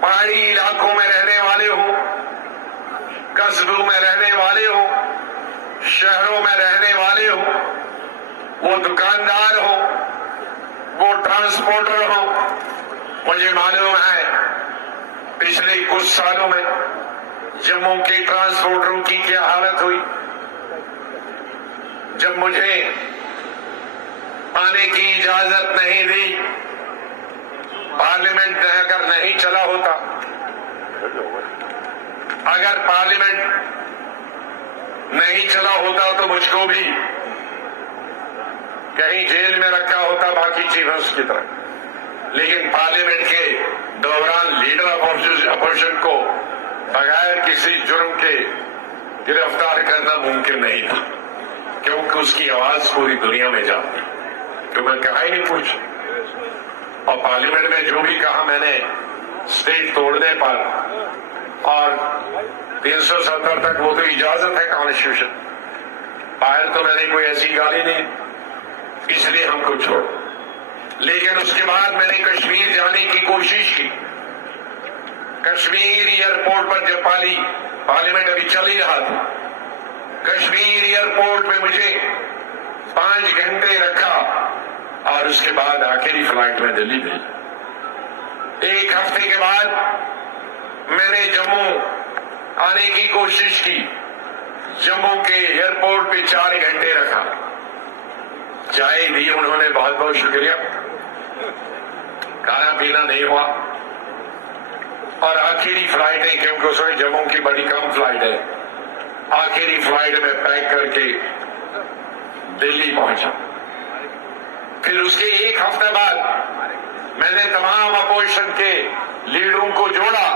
پہاڑی علاقوں میں رہنے والے ہوں، قصبوں میں رہنے والے ہوں، شہروں میں رہنے والے ہوں، وہ دکاندار ہوں، وہ ٹرانسپورٹر ہوں. مجھے معلوم ہے پچھلے کچھ سالوں میں جموں کے ٹرانسپورٹروں کی کیا حالت ہوئی. جب مجھے آنے کی اجازت نہیں دی، پارلیمنٹ اگر نہیں چلا ہوتا، اگر پارلیمنٹ نہیں چلا ہوتا تو مجھ کو بھی کہیں جیل میں رکھا ہوتا باقی چیفز کی طرح. لیکن پارلیمنٹ کے دوران لیڈر آف اپوزیشن کو بغیر کسی جرم کے گرفتار کرنا ممکن نہیں تھا، کیونکہ اس کی آواز پوری دنیا میں جاتی. تو میں کہا ہی نہیں کچھ. اور پارلیمنٹ میں جو بھی کہا میں نے اسٹیٹ توڑنے پر، اور 370 تک وہ تو اجازت ہے کانسٹیٹیوشن، باہر تو میں نے کوئی ایسی گالی نہیں، اس لیے ہم کو چھوڑ. لیکن اس کے بعد میں نے کشمیر جانے کی کوشش کی. کشمیر ایئرپورٹ پر جب پارلیمنٹ ابھی چل ہی رہا تھا, کشمیر ایئرپورٹ پہ مجھے 5 گھنٹے رکھا اور اس کے بعد آخری فلائٹ میں دلی گئی. 1 ہفتے کے بعد میں نے جموں آنے کی کوشش کی. جموں کے ایئرپورٹ پہ 4 گھنٹے رکھا. چائے دی انہوں نے, بہت بہت شکریہ. کھانا پینا نہیں ہوا. اور آخری فلائٹیں, کیونکہ اس وقت جموں کی بڑی کم فلائٹ ہے, آخری فلائٹ میں پیک کر کے دلی پہنچا. پھر اس کے 1 ہفتہ بعد میں نے تمام اپوزیشن کے لیڈروں کو جوڑا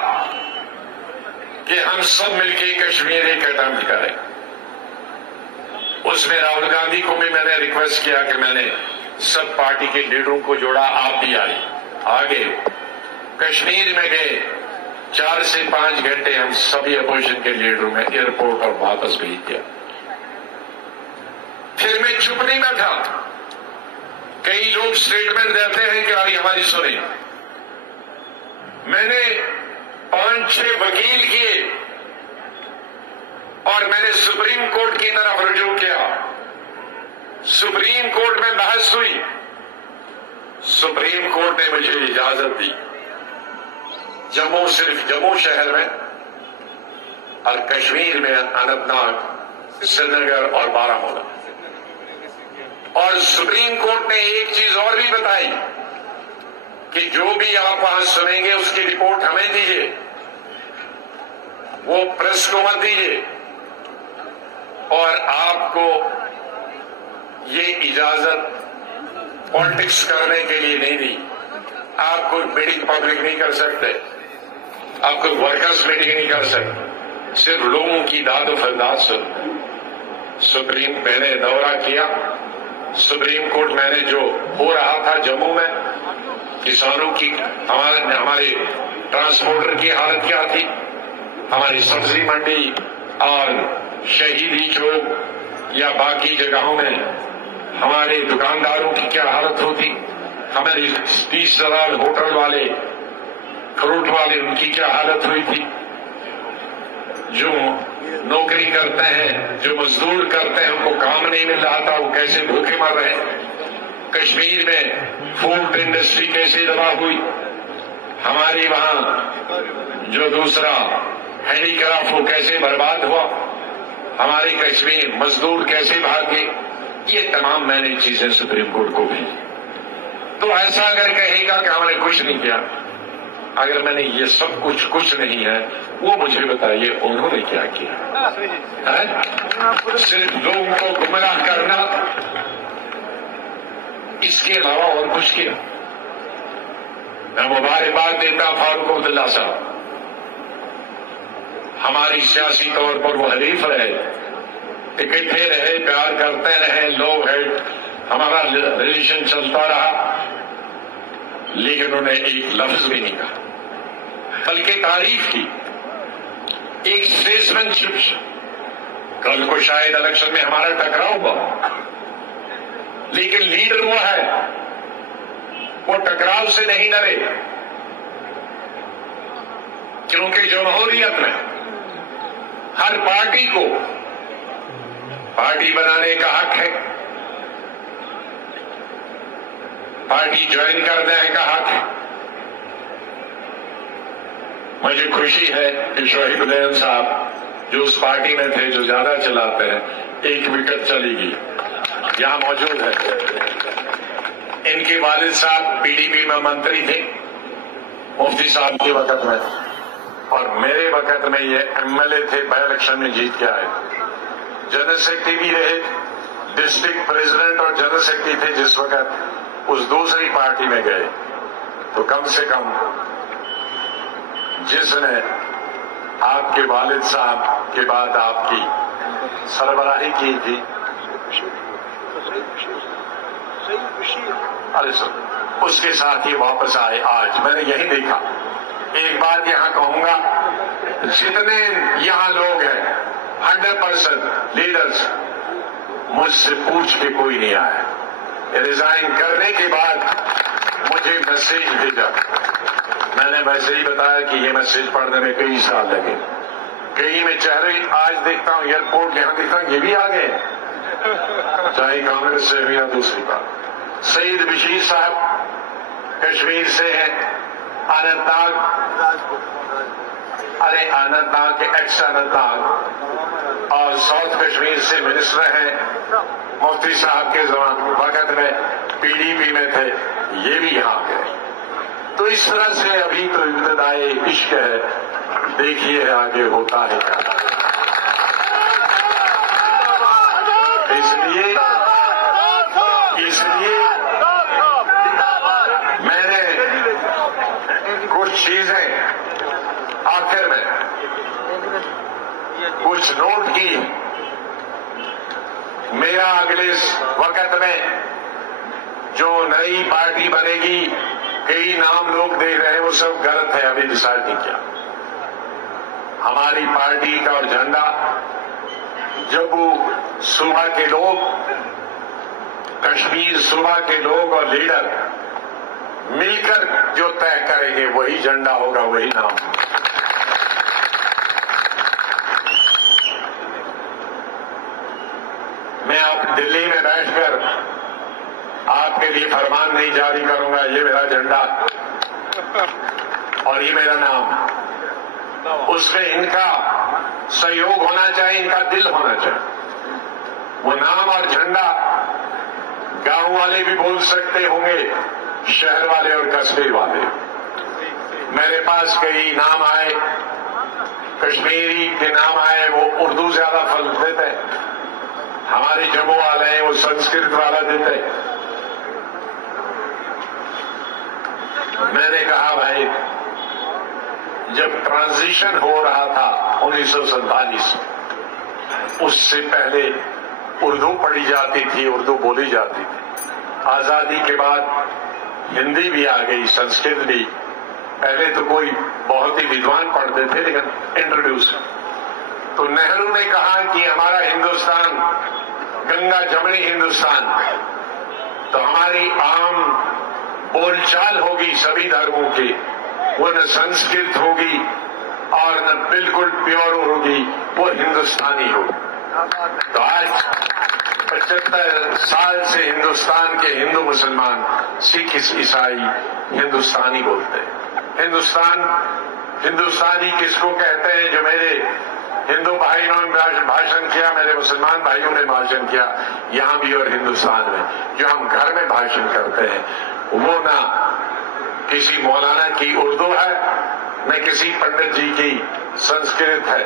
کہ ہم سب مل کے کشمیر ایک اٹیمپٹ کریں. اس میں راہل گاندھی کو بھی میں نے ریکویسٹ کیا کہ میں نے سب پارٹی کے لیڈروں کو جوڑا, آپ بھی آئے. آگے کشمیر میں گئے, 4 سے 5 گھنٹے ہم سبھی اپوزیشن کے لیڈروں میں ایئرپورٹ اور واپس بھیج دیا. پھر میں چپ نہیں بیٹھا. کئی لوگ اسٹیٹمنٹ دیتے ہیں کہ آئی ہماری سنیں. میں نے 5-6 وکیل کیے اور میں نے سپریم کورٹ کی طرف رجوع کیا. سپریم کورٹ میں بحث ہوئی. سپریم کورٹ نے مجھے اجازت دی جموں, صرف جموں شہر میں اور کشمیر میں اننت ناگ, سری نگر اور بارامولہ. اور سپریم کورٹ نے ایک چیز اور بھی بتائی کہ جو بھی آپ وہاں سنیں گے اس کی رپورٹ ہمیں دیجیے, وہ پریس کو مت دیجیے, اور آپ کو یہ اجازت پالیٹکس کرنے کے لیے نہیں دی. آپ کوئی میٹنگ پبلک نہیں کر سکتے, آپ کوئی ورکرز میٹنگ نہیں کر سکتے, صرف لوگوں کی داد و فریاد سن. سپریم میں نے دورہ کیا. سپریم کورٹ میں نے جو ہو رہا تھا جموں میں, کسانوں کی, ہمارے ٹرانسپورٹر کی حالت کیا تھی, ہماری سبزی منڈی اور شہیدی چوک یا باقی جگہوں میں ہمارے دکانداروں کی کیا حالت ہوتی, ہمارے 30,000 ہوٹل والے, فروٹ والے, ان کی کیا حالت ہوئی تھی. جو نوکری کرتے ہیں, جو مزدور کرتے ہیں, ان کو کام نہیں مل رہا تھا, وہ کیسے بھوکے مر رہے. کشمیر میں فوڈ انڈسٹری کیسے تباہ ہوئی. ہماری وہاں جو دوسرا ہینڈی کرافٹ وہ کیسے برباد ہوا. ہمارے کشمیر مزدور کیسے بھاگ گئے. یہ تمام میں نے چیزیں سپریم کورٹ کو بھی. تو ایسا اگر کہے گا کہ ہم نے کچھ نہیں کیا, اگر میں نے یہ سب کچھ نہیں ہے, وہ مجھے بتائیے انہوں نے کیا کیا. صرف لوگوں کو گمراہ کرنا, اس کے علاوہ اور کچھ کیا. میں مبارکباد دیتا فاروق عبداللہ صاحب, ہماری سیاسی طور پر وہ حریف رہے, اکٹھے رہے, پیار کرتے رہے, لو ہیڈ ہمارا ریلیشن چلتا رہا, لیکن انہوں نے ایک لفظ بھی نہیں کہا, بلکہ تعریف کی, ایک اسٹیٹسمین شپ. کل کو شاید الیکشن میں ہمارا ٹکراؤ ہوا, لیکن لیڈر وہ ہے, وہ ٹکراؤ سے نہیں ڈرے, کیونکہ جمہوریت میں ہر پارٹی کو پارٹی بنانے کا حق ہے, پارٹی جوائن کرنے کا حق ہے. مجھے خوشی ہے کہ شعیب الدین صاحب جو اس پارٹی میں تھے, جو زیادہ چلاتے ہیں, 1 وکٹ چلی گئی, یہاں موجود ہے. ان کے والد صاحب پی ڈی پی میں منتری تھے, مفتی صاحب کے وقت میں, اور میرے وقت میں یہ ایم ایل اے تھے, بائی الیکشن میں جیت کے آئے. جنرل سیکرٹری بھی رہے, ڈسٹرکٹ پریزیڈنٹ اور جنرل سیکرٹری تھے جس وقت اس دوسری پارٹی میں گئے. تو کم سے کم جس نے آپ کے والد صاحب کے بعد آپ کی سربراہی کی تھی, اس کے ساتھ ہی واپس آئے. آج میں نے یہی دیکھا. ایک بات یہاں کہوں گا, جتنے یہاں لوگ ہیں 100% لیڈرز, مجھ سے پوچھ کے کوئی نہیں آیا. ریزائن کرنے کے بعد مجھے میسیج بھیجا. میں نے ویسے ہی بتایا کہ یہ میسیج پڑھنے میں کئی سال لگے. کئی میں چہرے آج دیکھتا ہوں ایئرپورٹ یہاں دیکھتا ہوں یہ بھی آ گئے, چاہے کانگریس سے یا دوسری بات. سعید بشیر صاحب کشمیر سے ہیں, اننت ناگ, ارے اننت ناگ کے ایکس اننت ناگ, اور ساؤتھ کشمیر سے منسٹر ہیں. مفتی صاحب کے وقت میں پی ڈی پی میں تھے, یہ بھی یہاں گئے. تو اس طرح سے ابھی تو ابتدائی عشق ہے, دیکھیے آگے ہوتا ہے کیا. اس لیے میں نے کچھ چیزیں آخر میں کچھ نوٹ کی. میرا اگلے وقت میں جو نئی پارٹی بنے گی, کئی نام لوگ دیکھ رہے ہیں وہ سب غلط ہے, ابھی ڈسائڈ نہیں کیا. ہماری پارٹی کا اور جھنڈا جب وہ صوبہ کے لوگ, کشمیر صوبہ کے لوگ اور لیڈر مل کر جو طے کریں گے وہی جھنڈا ہوگا, وہی نام. میں آپ دلی میں بیٹھ کر آپ کے لیے فرمان نہیں جاری کروں گا, یہ میرا جھنڈا اور یہ میرا نام. اس میں ان کا سہیوگ ہونا چاہیے, ان کا دل ہونا چاہیے. وہ نام اور جھنڈا گاؤں والے بھی بول سکتے ہوں گے, شہر والے اور قصبے والے. میرے پاس کئی نام آئے, کشمیری کے نام آئے, وہ اردو زیادہ پھل دیتے ہیں. ہمارے جموں والے ہیں وہ سنسکرت والا دیتے ہیں. میں نے کہا بھائی, جب ٹرانزیشن ہو رہا تھا 1947 اس سے پہلے اردو پڑھی جاتی تھی, اردو بولی جاتی تھی. آزادی کے بعد ہندی بھی آ گئی, سنسکرت بھی. پہلے تو کوئی بہت ہی ودوان پڑھتے تھے, لیکن انٹروڈیوس. تو نہرو نے کہا کہ ہمارا ہندوستان گنگا جمنی ہندوستان, تو ہماری عام بول چال ہوگی سبھی دھرموں کی, وہ نہ سنسکرت ہوگی اور نہ بالکل پیور ہوگی, وہ ہندوستانی ہوگی. تو آج 75 سال سے ہندوستان کے ہندو مسلمان سکھ عیسائی ہندوستانی بولتے ہیں. ہندوستانی کس کو کہتے ہیں؟ جو میرے ہندو بھائیوں نے بھاشن کیا, میرے مسلمان بھائیوں نے بھاشن کیا یہاں بھی اور ہندوستان میں. جو ہم گھر میں بھاشن کرتے ہیں وہ نہ کسی مولانا کی اردو ہے, نہ کسی پنڈت جی کی سنسکرت ہے,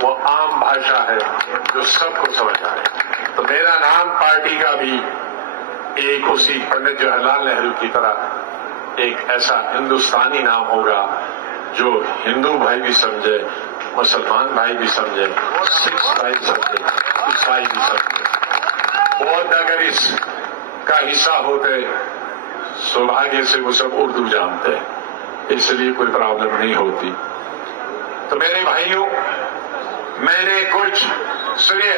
وہ عام بھاشا ہے جو سب کو سمجھ آئے. تو میرا نام پارٹی کا بھی ایک اسی پنڈت جواہر لال نہرو کی طرح ایک ایسا ہندوستانی نام ہوگا جو ہندو بھائی بھی سمجھے, مسلمان بھائی بھی سمجھے, سکھ بھائی سمجھے, عیسائی بھی سمجھے. بہت اگر اس کا حصہ ہوتے سوبھاگیہ سے وہ سب اردو جانتے, اس لیے کوئی پرابلم نہیں ہوتی. تو میرے بھائیوں, میں نے کچھ سنیے,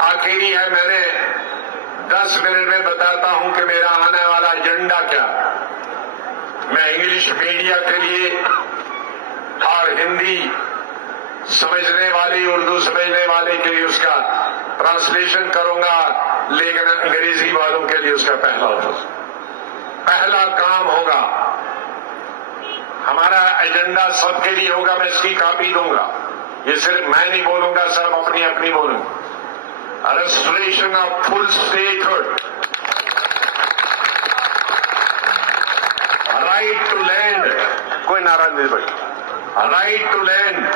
آخری ہے, میں نے 10 منٹ میں بتاتا ہوں کہ میرا آنے والا ایجنڈا کیا. میں انگلش میڈیا کے لیے اور ہندی سمجھنے والی, اردو سمجھنے والے کے لیے اس کا ٹرانسلیشن کروں گا, لیکن انگریزی والوں کے لیے اس کا پہلا کام ہوگا. ہمارا ایجنڈا سب کے لیے ہوگا, میں اس کی کاپی دوں گا. یہ صرف میں نہیں بولوں گا, سب اپنی اپنی بولوں گا. Restoration of full statehood, right to land, کوئی ناراض نہیں بھائی, right to land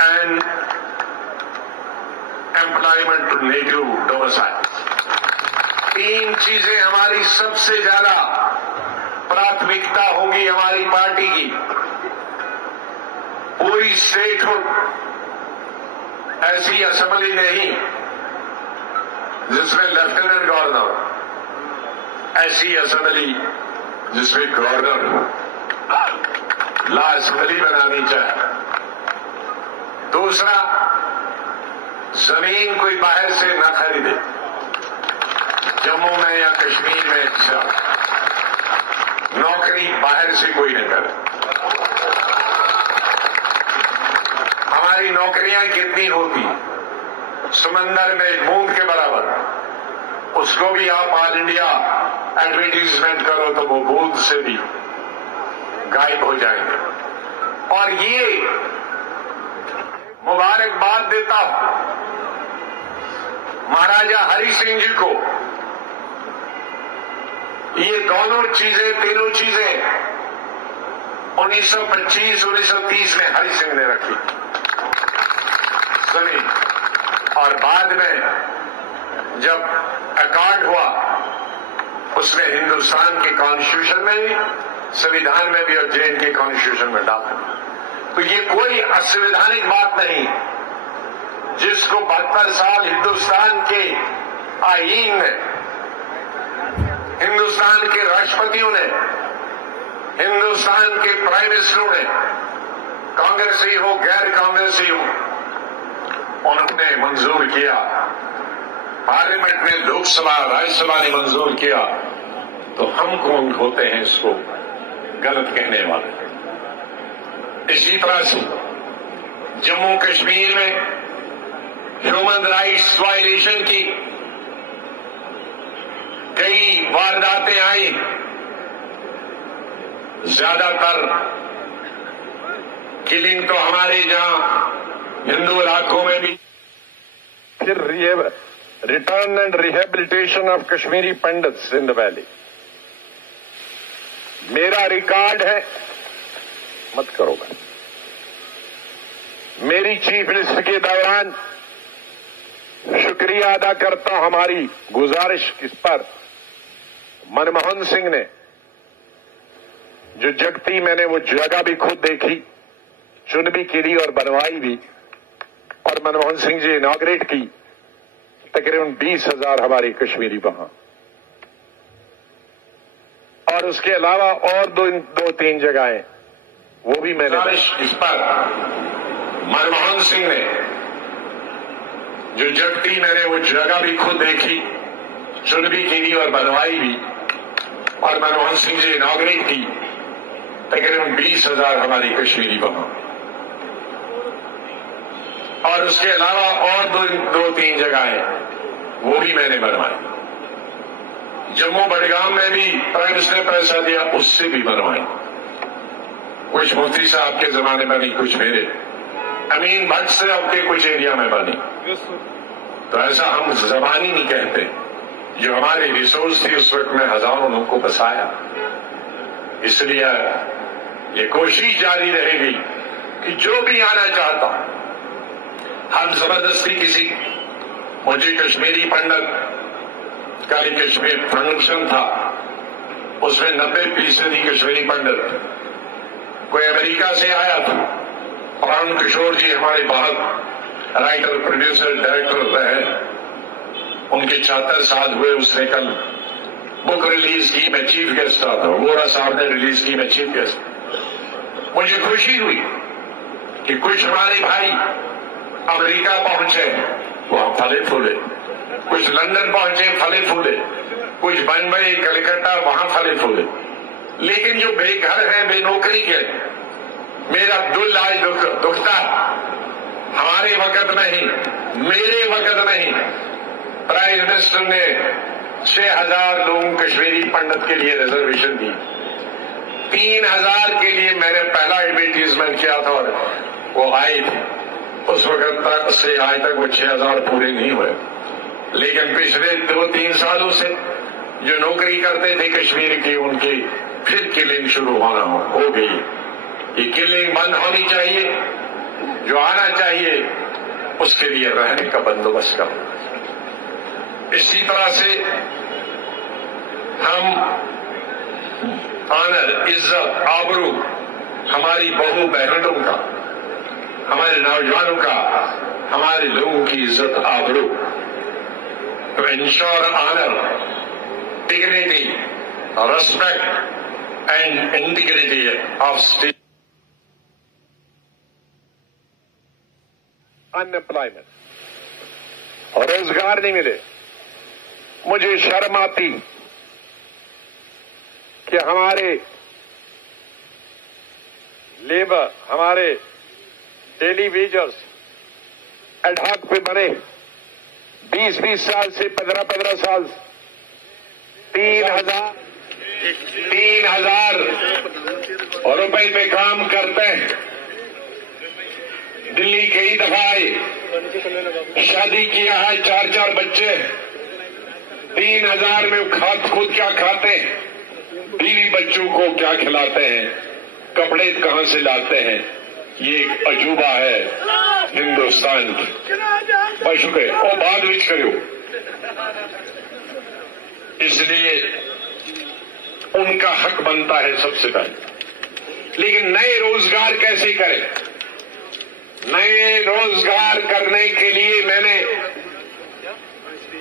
and employment to native domicile. 3 چیزیں ہماری سب سے زیادہ پراتھمکتا ہوگی ہماری پارٹی کی. پوری اسٹیٹ ہوڈ, ایسی اسمبلی نہیں جس میں لیفٹیننٹ گورنر, ایسی اسمبلی جس میں گورنر لا اسمبلی بنانی چاہے. دوسرا, زمین کوئی باہر سے نہ خریدے, جموں میں یا کشمیر میں नौकरी बाहर से कोई न करे। हमारी नौकरियां कितनी होती, समंदर में बूंद के बराबर, उसको भी आप ऑल इंडिया एडवर्टीजमेंट करो तो वो बूंद से भी गायब हो जाएंगे। और ये मुबारकबाद देता हूं महाराजा हरि सिंह जी को, ये दोनों चीजें, तीनों चीजें 1925-1930 में हरि सिंह ने रखी सुनी, और बाद में जब अकॉर्ड हुआ उसमें हिंदुस्तान के कॉन्स्टिट्यूशन में भी, संविधान में भी और जेएन के कॉन्स्टिट्यूशन में डाला। तो ये कोई असंवैधानिक बात नहीं, जिसको 72 साल हिंदुस्तान के आईन ने, हिंदुस्तान के राष्ट्रपतियों ने, हिंदुस्तान के प्राइम मिनिस्टरों ने, कांग्रेसी हो गैर कांग्रेसी हो, उन्होंने मंजूर किया, पार्लियामेंट में लोकसभा राज्यसभा ने मंजूर किया, तो हम कौन होते हैं इसको गलत कहने वाले। इसी तरह से जम्मू कश्मीर में ह्यूमन राइट्स वायलेशन की कई वारदातें आई, ज्यादातर किलिंग तो हमारे जहां हिंदू इलाकों में भी। फिर return and rehabilitation of Kashmiri pandits in the valley, मेरा रिकॉर्ड है, मत करो भाई। मेरी चीफ मिनिस्टर के दौरान शुक्रिया अदा करता हूं हमारी गुजारिश इस पर, मनमोहन सिंह ने जो जगती, मैंने वो जगह भी खुद देखी, चुन भी की और बनवाई भी, और मनमोहन सिंह जी इनॉग्रेट की, तकरीबन 20,000 हमारी कश्मीरी वहां, और उसके अलावा और दो तीन जगहें वो भी मैंने इस पर मनमोहन सिंह ने जो जगती, मैंने वो जगह भी खुद देखी, चुन भी की और बनवाई भी, और मनमोहन सिंह जी इनॉग्रेट की, तकरीबन 20,000 हमारी कश्मीरी वहां, और उसके अलावा और दो तीन जगहें वो भी मैंने बनवाई। जम्मू बड़गाम में भी प्राइम मिनिस्टर ने पैसा दिया, उससे भी बनवाई, कुछ मुफ्ती साहब के जमाने में नहीं, कुछ मेरे अमीन भट्ट से आपके कुछ एरिया में बनी। तो ऐसा हम जबानी नहीं कहते, जो हमारी रिसोर्स थी उस वक्त में हजारों लोगों को बसाया। इसलिए ये कोशिश जारी रहेगी कि जो भी आना चाहता, हम जबरदस्ती किसी, मुझे कश्मीरी पंडित का कश्मीर फंक्शन था, उसमें 90% कश्मीरी पंडित कोई अमेरिका से आया था। अरुण किशोर जी हमारे बहुत राइटर, प्रोड्यूसर, डायरेक्टर रहे, उनके 76 साल हुए। उसने कल बुक रिलीज की, मैं चीफ गेस्ट था, वोरा साहब ने रिलीज की, मैं चीफ गेस्ट। मुझे खुशी हुई कि कुछ हमारे भाई अमेरिका पहुंचे, वहां फले फूले, कुछ लंदन पहुंचे, फले फूले, कुछ बम्बई, कलकत्ता, वहां फले फूले। लेकिन जो बेघर है, बेनौकरी के, मेरा दिल आज दुखता है। हमारे वक्त में ही, मेरे वक्त में ही प्राइम मिनिस्टर ने 6,000 लोगों कश्मीरी पंडित के लिए रिजर्वेशन दी। 3,000 के लिए मैंने पहला एडवर्टीजमेंट किया था और वो आई थी। उस वक्त तक से आज तक वो 6,000 पूरे नहीं हुए। लेकिन पिछले 2-3 सालों से जो नौकरी करते थे कश्मीर की, उनकी फिर किलिंग शुरू हो गई। ये किलिंग बंद होनी चाहिए। जो आना चाहिए उसके लिए रहने का बंदोबस्त करो। इसी तरह से हम ऑनर, इज्जत, आबरू हमारी बहू बहनों का, हमारे नौजवानों का, हमारे लोगों की इज्जत आबरू, to ensure honor, dignity, respect and integrity of state. Unemployment, रोजगार नहीं मिले। मुझे शर्म आती कि हमारे لیبر ہمارے ڈیلی ویجرز ایڈ ہاک پہ بنے 20 سال سے 15 سال 3,000 روپے پہ کام کرتے ہیں. دلی کئی دفعہ آئے, شادی کیا ہے, 4 بچے, 3,000 میں خود کیا کھاتے ہیں, بیوی بچوں کو کیا کھلاتے ہیں, کپڑے کہاں سے لاتے ہیں. یہ ایک عجوبہ ہے ہندوستان کی. بہت شکریہ. اور بعد میں کرو. اس لیے ان کا حق بنتا ہے سب سے پہلے. لیکن نئے روزگار کیسے کریں؟ نئے روزگار کرنے کے لیے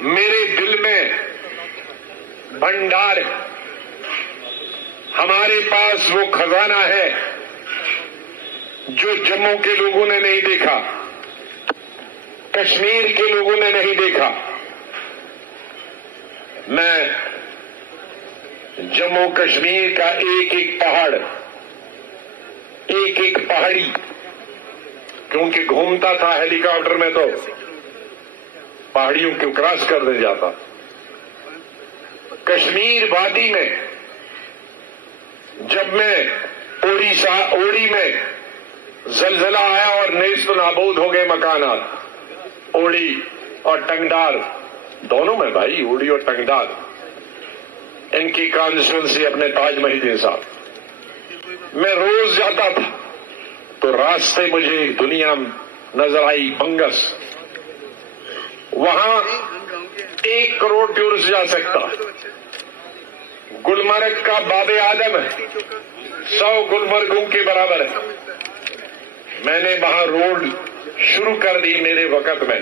میرے دل میں بھنڈار ہے. ہمارے پاس وہ خزانہ ہے جو جموں کے لوگوں نے نہیں دیکھا, کشمیر کے لوگوں نے نہیں دیکھا. میں جموں کشمیر کا ایک پہاڑ, ایک پہاڑی, کیونکہ گھومتا تھا ہیلی کاپٹر میں تو پہاڑیوں کو کراس کر دے جاتا. کشمیر وادی میں جب میں اوڑی میں زلزلہ آیا اور نیست و نابود ہو گئے مکانات, اوڑی اور ٹنگڈار دونوں میں بھائی, اوڑی اور ٹنگڈار, ان کی کانسٹیچوئنسی اپنے تاج محی الدین صاحب. میں روز جاتا تھا تو راستے مجھے ایک دنیا نظر آئی, بنگس. وہاں 1 کروڑ ٹورسٹ جا سکتا. گلمرگ کا باب آدم ہے, 100 گلمرگوں کے برابر ہے. میں نے وہاں روڈ شروع کر دی میرے وقت میں,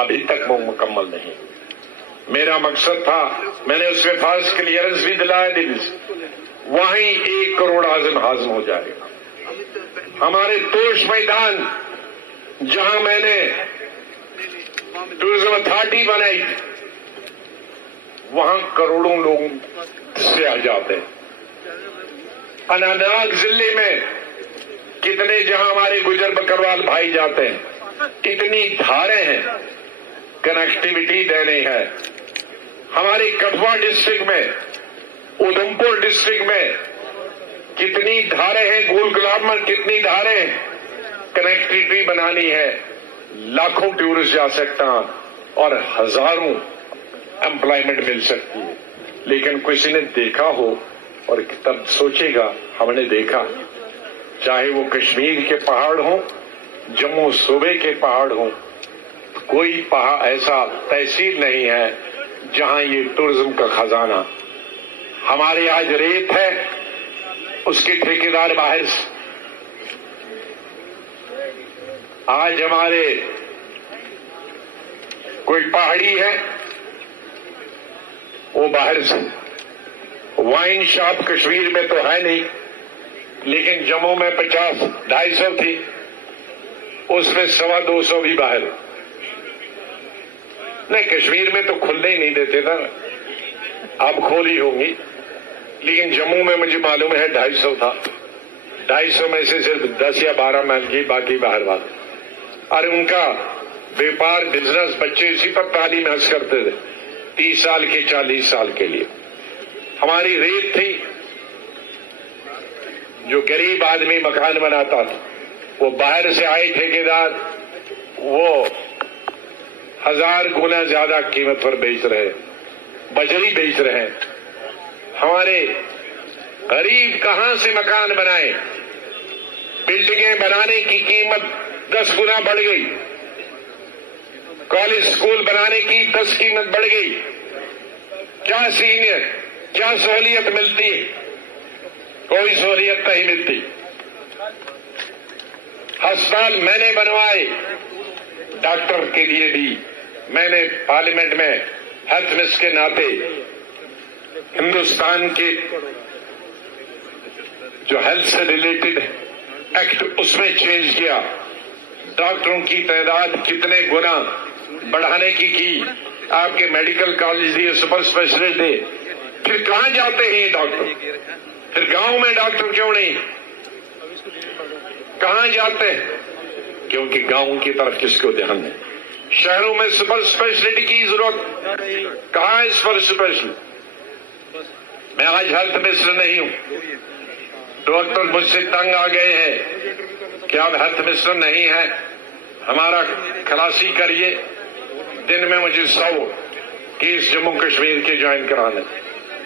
ابھی تک وہ مکمل نہیں. میرا مقصد تھا, میں نے اس میں فاسٹ کلیئرنس بھی دلایا دل سے. وہیں 1 کروڑ ہاضم ہو جائے گا. ہمارے توش میدان جہاں میں نے ٹورزم اتھارٹی بنائی, وہاں کروڑوں لوگ سے آ جاتے ہیں. اننت ضلع میں کتنے جہاں ہمارے گجر بکروال بھائی جاتے ہیں, اتنی دھاریں ہیں کنیکٹیویٹی دینے ہے. ہمارے کٹھوا ڈسٹرکٹ میں, ادھمپور ڈسٹرکٹ میں کتنی دھاریں ہیں, گول گلاب میں کتنی دھاریں, کنیکٹیویٹی بنانی ہے. لاکھوں ٹورسٹ جا سکتا اور ہزاروں امپلائمنٹ مل سکتی ہے. لیکن کسی نے دیکھا ہو اور تب سوچے گا ہم نے دیکھا, چاہے وہ کشمیر کے پہاڑ ہوں, جموں صوبے کے پہاڑ ہوں, کوئی ایسا تحصیل نہیں ہے جہاں یہ ٹورزم کا خزانہ. ہمارے آج ریت ہے, اس کے ٹھیکیدار باہر سے. آج ہمارے کوئی پہاڑی ہے, وہ باہر سے. وائن شاپ کشمیر میں تو ہے نہیں, لیکن جموں میں 50-250 تھی, اس میں 125 بھی باہر. نہیں, کشمیر میں تو کھلنے ہی نہیں دیتے نا, اب کھولی ہوں گی. لیکن جموں میں مجھے معلوم ہے 250 تھا. 250 میں سے صرف 10 یا 12 مل کی, باقی باہر بات. اور ان کا بیپار بزنس, بچے اسی پر تعلیم حاصل کرتے تھے 30 سال کے 40 سال کے لیے. ہماری ریت تھی, جو غریب آدمی مکان بناتا تھا, وہ باہر سے آئے ٹھیکیدار, وہ 1000 گنا زیادہ قیمت پر بیچ رہے, بجری بیچ رہے ہیں. ہمارے غریب کہاں سے مکان بنائے؟ بلڈنگیں بنانے کی قیمت 10 گنا بڑھ گئی, کالج اسکول بنانے کی 10 قیمت بڑھ گئی. کیا سینئر, کیا سہولیت ملتی ہے؟ کوئی سہولیت نہیں ملتی. ہسپتال میں نے بنوائے, ڈاکٹر کے لیے بھی میں نے پارلیمنٹ میں ہیلتھ منسٹر کے ناطے ہندوستان کے جو ہیلتھ سے ریلیٹڈ ایکٹ اس میں چینج کیا. ڈاکٹروں کی تعداد کتنے گنا بڑھانے کی آپ کے میڈیکل کالج دیے, سپر اسپیشلسٹ دے. پھر کہاں جاتے ہیں یہ ڈاکٹر؟ پھر گاؤں میں ڈاکٹر کیوں نہیں؟ کہاں جاتے ہیں؟ کیونکہ گاؤں کی طرف کس کو دھیان ہے؟ شہروں میں سپر اسپیشلٹی کی ضرورت، کہاں ہے سپر اسپیشلٹی؟ میں آج ہیلتھ منسٹر نہیں ہوں، ڈاکٹر مجھ سے تنگ آ گئے ہیں کہ آپ ہیلتھ منسٹر نہیں ہیں، ہمارا خلاصی کریے، دن میں مجھے 100 کیس جموں کشمیر کے جوائن کرانے،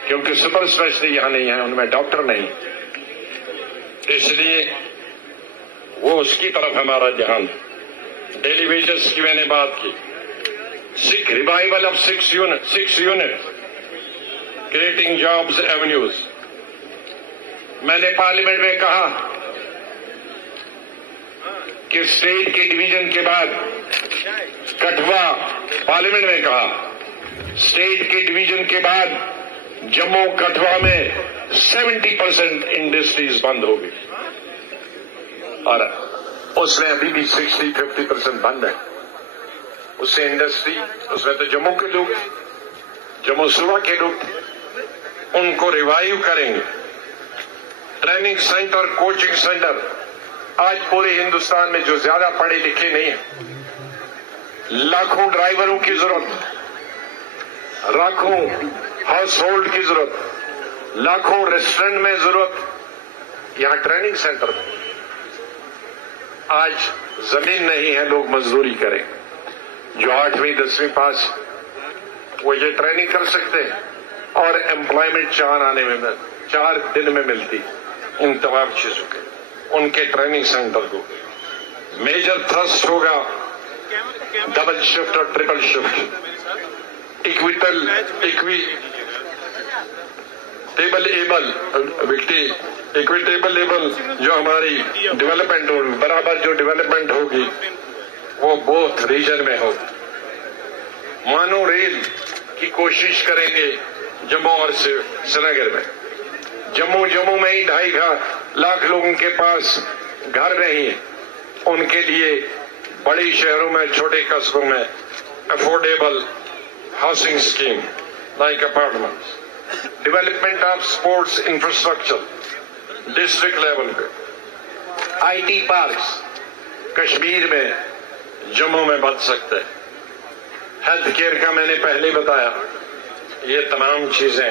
کیونکہ سپر اسپیشلٹی یہاں نہیں ہے، ان میں ڈاکٹر نہیں، اس لیے وہ اس کی طرف ہمارا دھیان۔ ڈیلی ویجز کی میں نے بات کی، revival of 6 unit creating jobs avenues. میں نے پارلیمنٹ میں کہا کہ اسٹیٹ کے ڈویژن کے بعد کٹھوا، پارلیمنٹ میں کہا اسٹیٹ کے ڈویژن کے بعد جموں کٹھوا میں 70% انڈسٹریز بند ہو گئی، اور اس میں ابھی بھی 60-50% بند ہے۔ اس سے انڈسٹری، اس میں تو جموں کے لوگ، جموں صوبہ کے لوگ، ان کو ریوائیو کریں گے۔ ٹریننگ سینٹر، کوچنگ سینٹر، آج پورے ہندوستان میں جو زیادہ پڑھے لکھے نہیں ہیں، لاکھوں ڈرائیوروں کی ضرورت، لاکھوں ہاؤس ہولڈ کی ضرورت، لاکھوں ریسٹورینٹ میں ضرورت، یہاں ٹریننگ سینٹر میں آج زمین نہیں ہے، لوگ مزدوری کریں، جو 8ویں 10ویں پاس وہ یہ ٹریننگ کر سکتے ہیں، اور امپلائمنٹ 4 دن میں ملتی، ان تمام چیزوں کے ان کے ٹریننگ سینٹر کو میجر تھرسٹ ہوگا، ڈبل شفٹ اور ٹرپل شفٹ، ایکویٹیبل ایبل جو ہماری ڈیولپمنٹ ہوگی، برابر جو ڈیولپمنٹ ہوگی وہ بوتھ ریجن میں ہوگی۔ مانو ریل کی کوشش کریں گے جموں اور سری نگر میں۔ جموں میں ہی 2.5 لاکھ لوگوں کے پاس گھر نہیں ہے، ان کے لیے بڑی شہروں میں، چھوٹے قصبوں میں affordable housing scheme like apartment, development of sports infrastructure district level پہ، IT پارکس کشمیر میں، جموں میں بن سکتے ہیں۔ ہیلتھ کیئر کا میں نے پہلے بتایا، یہ تمام چیزیں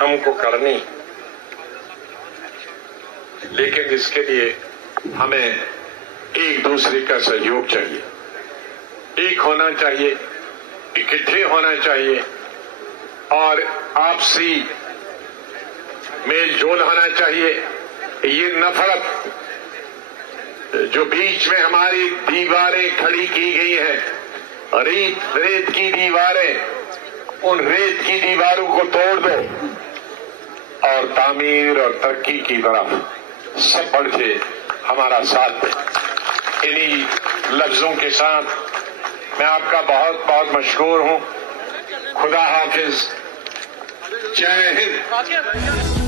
ہم کو کرنی، لیکن اس کے لیے ہمیں ایک دوسرے کا سہیوگ چاہیے، ایک ہونا چاہیے، اکٹھے ہونا چاہیے، اور آپسی میل جول ہونا چاہیے۔ یہ نفرت جو بیچ میں ہماری دیواریں کھڑی کی گئی ہیں، ریت کی دیواریں، ان ریت کی دیواروں کو توڑ دو اور تعمیر اور ترقی کی طرف سب بڑھ کے ہمارا ساتھ دیں۔ انہی لفظوں کے ساتھ میں آپ کا بہت بہت مشکور ہوں۔ خدا حافظ، جے ہند۔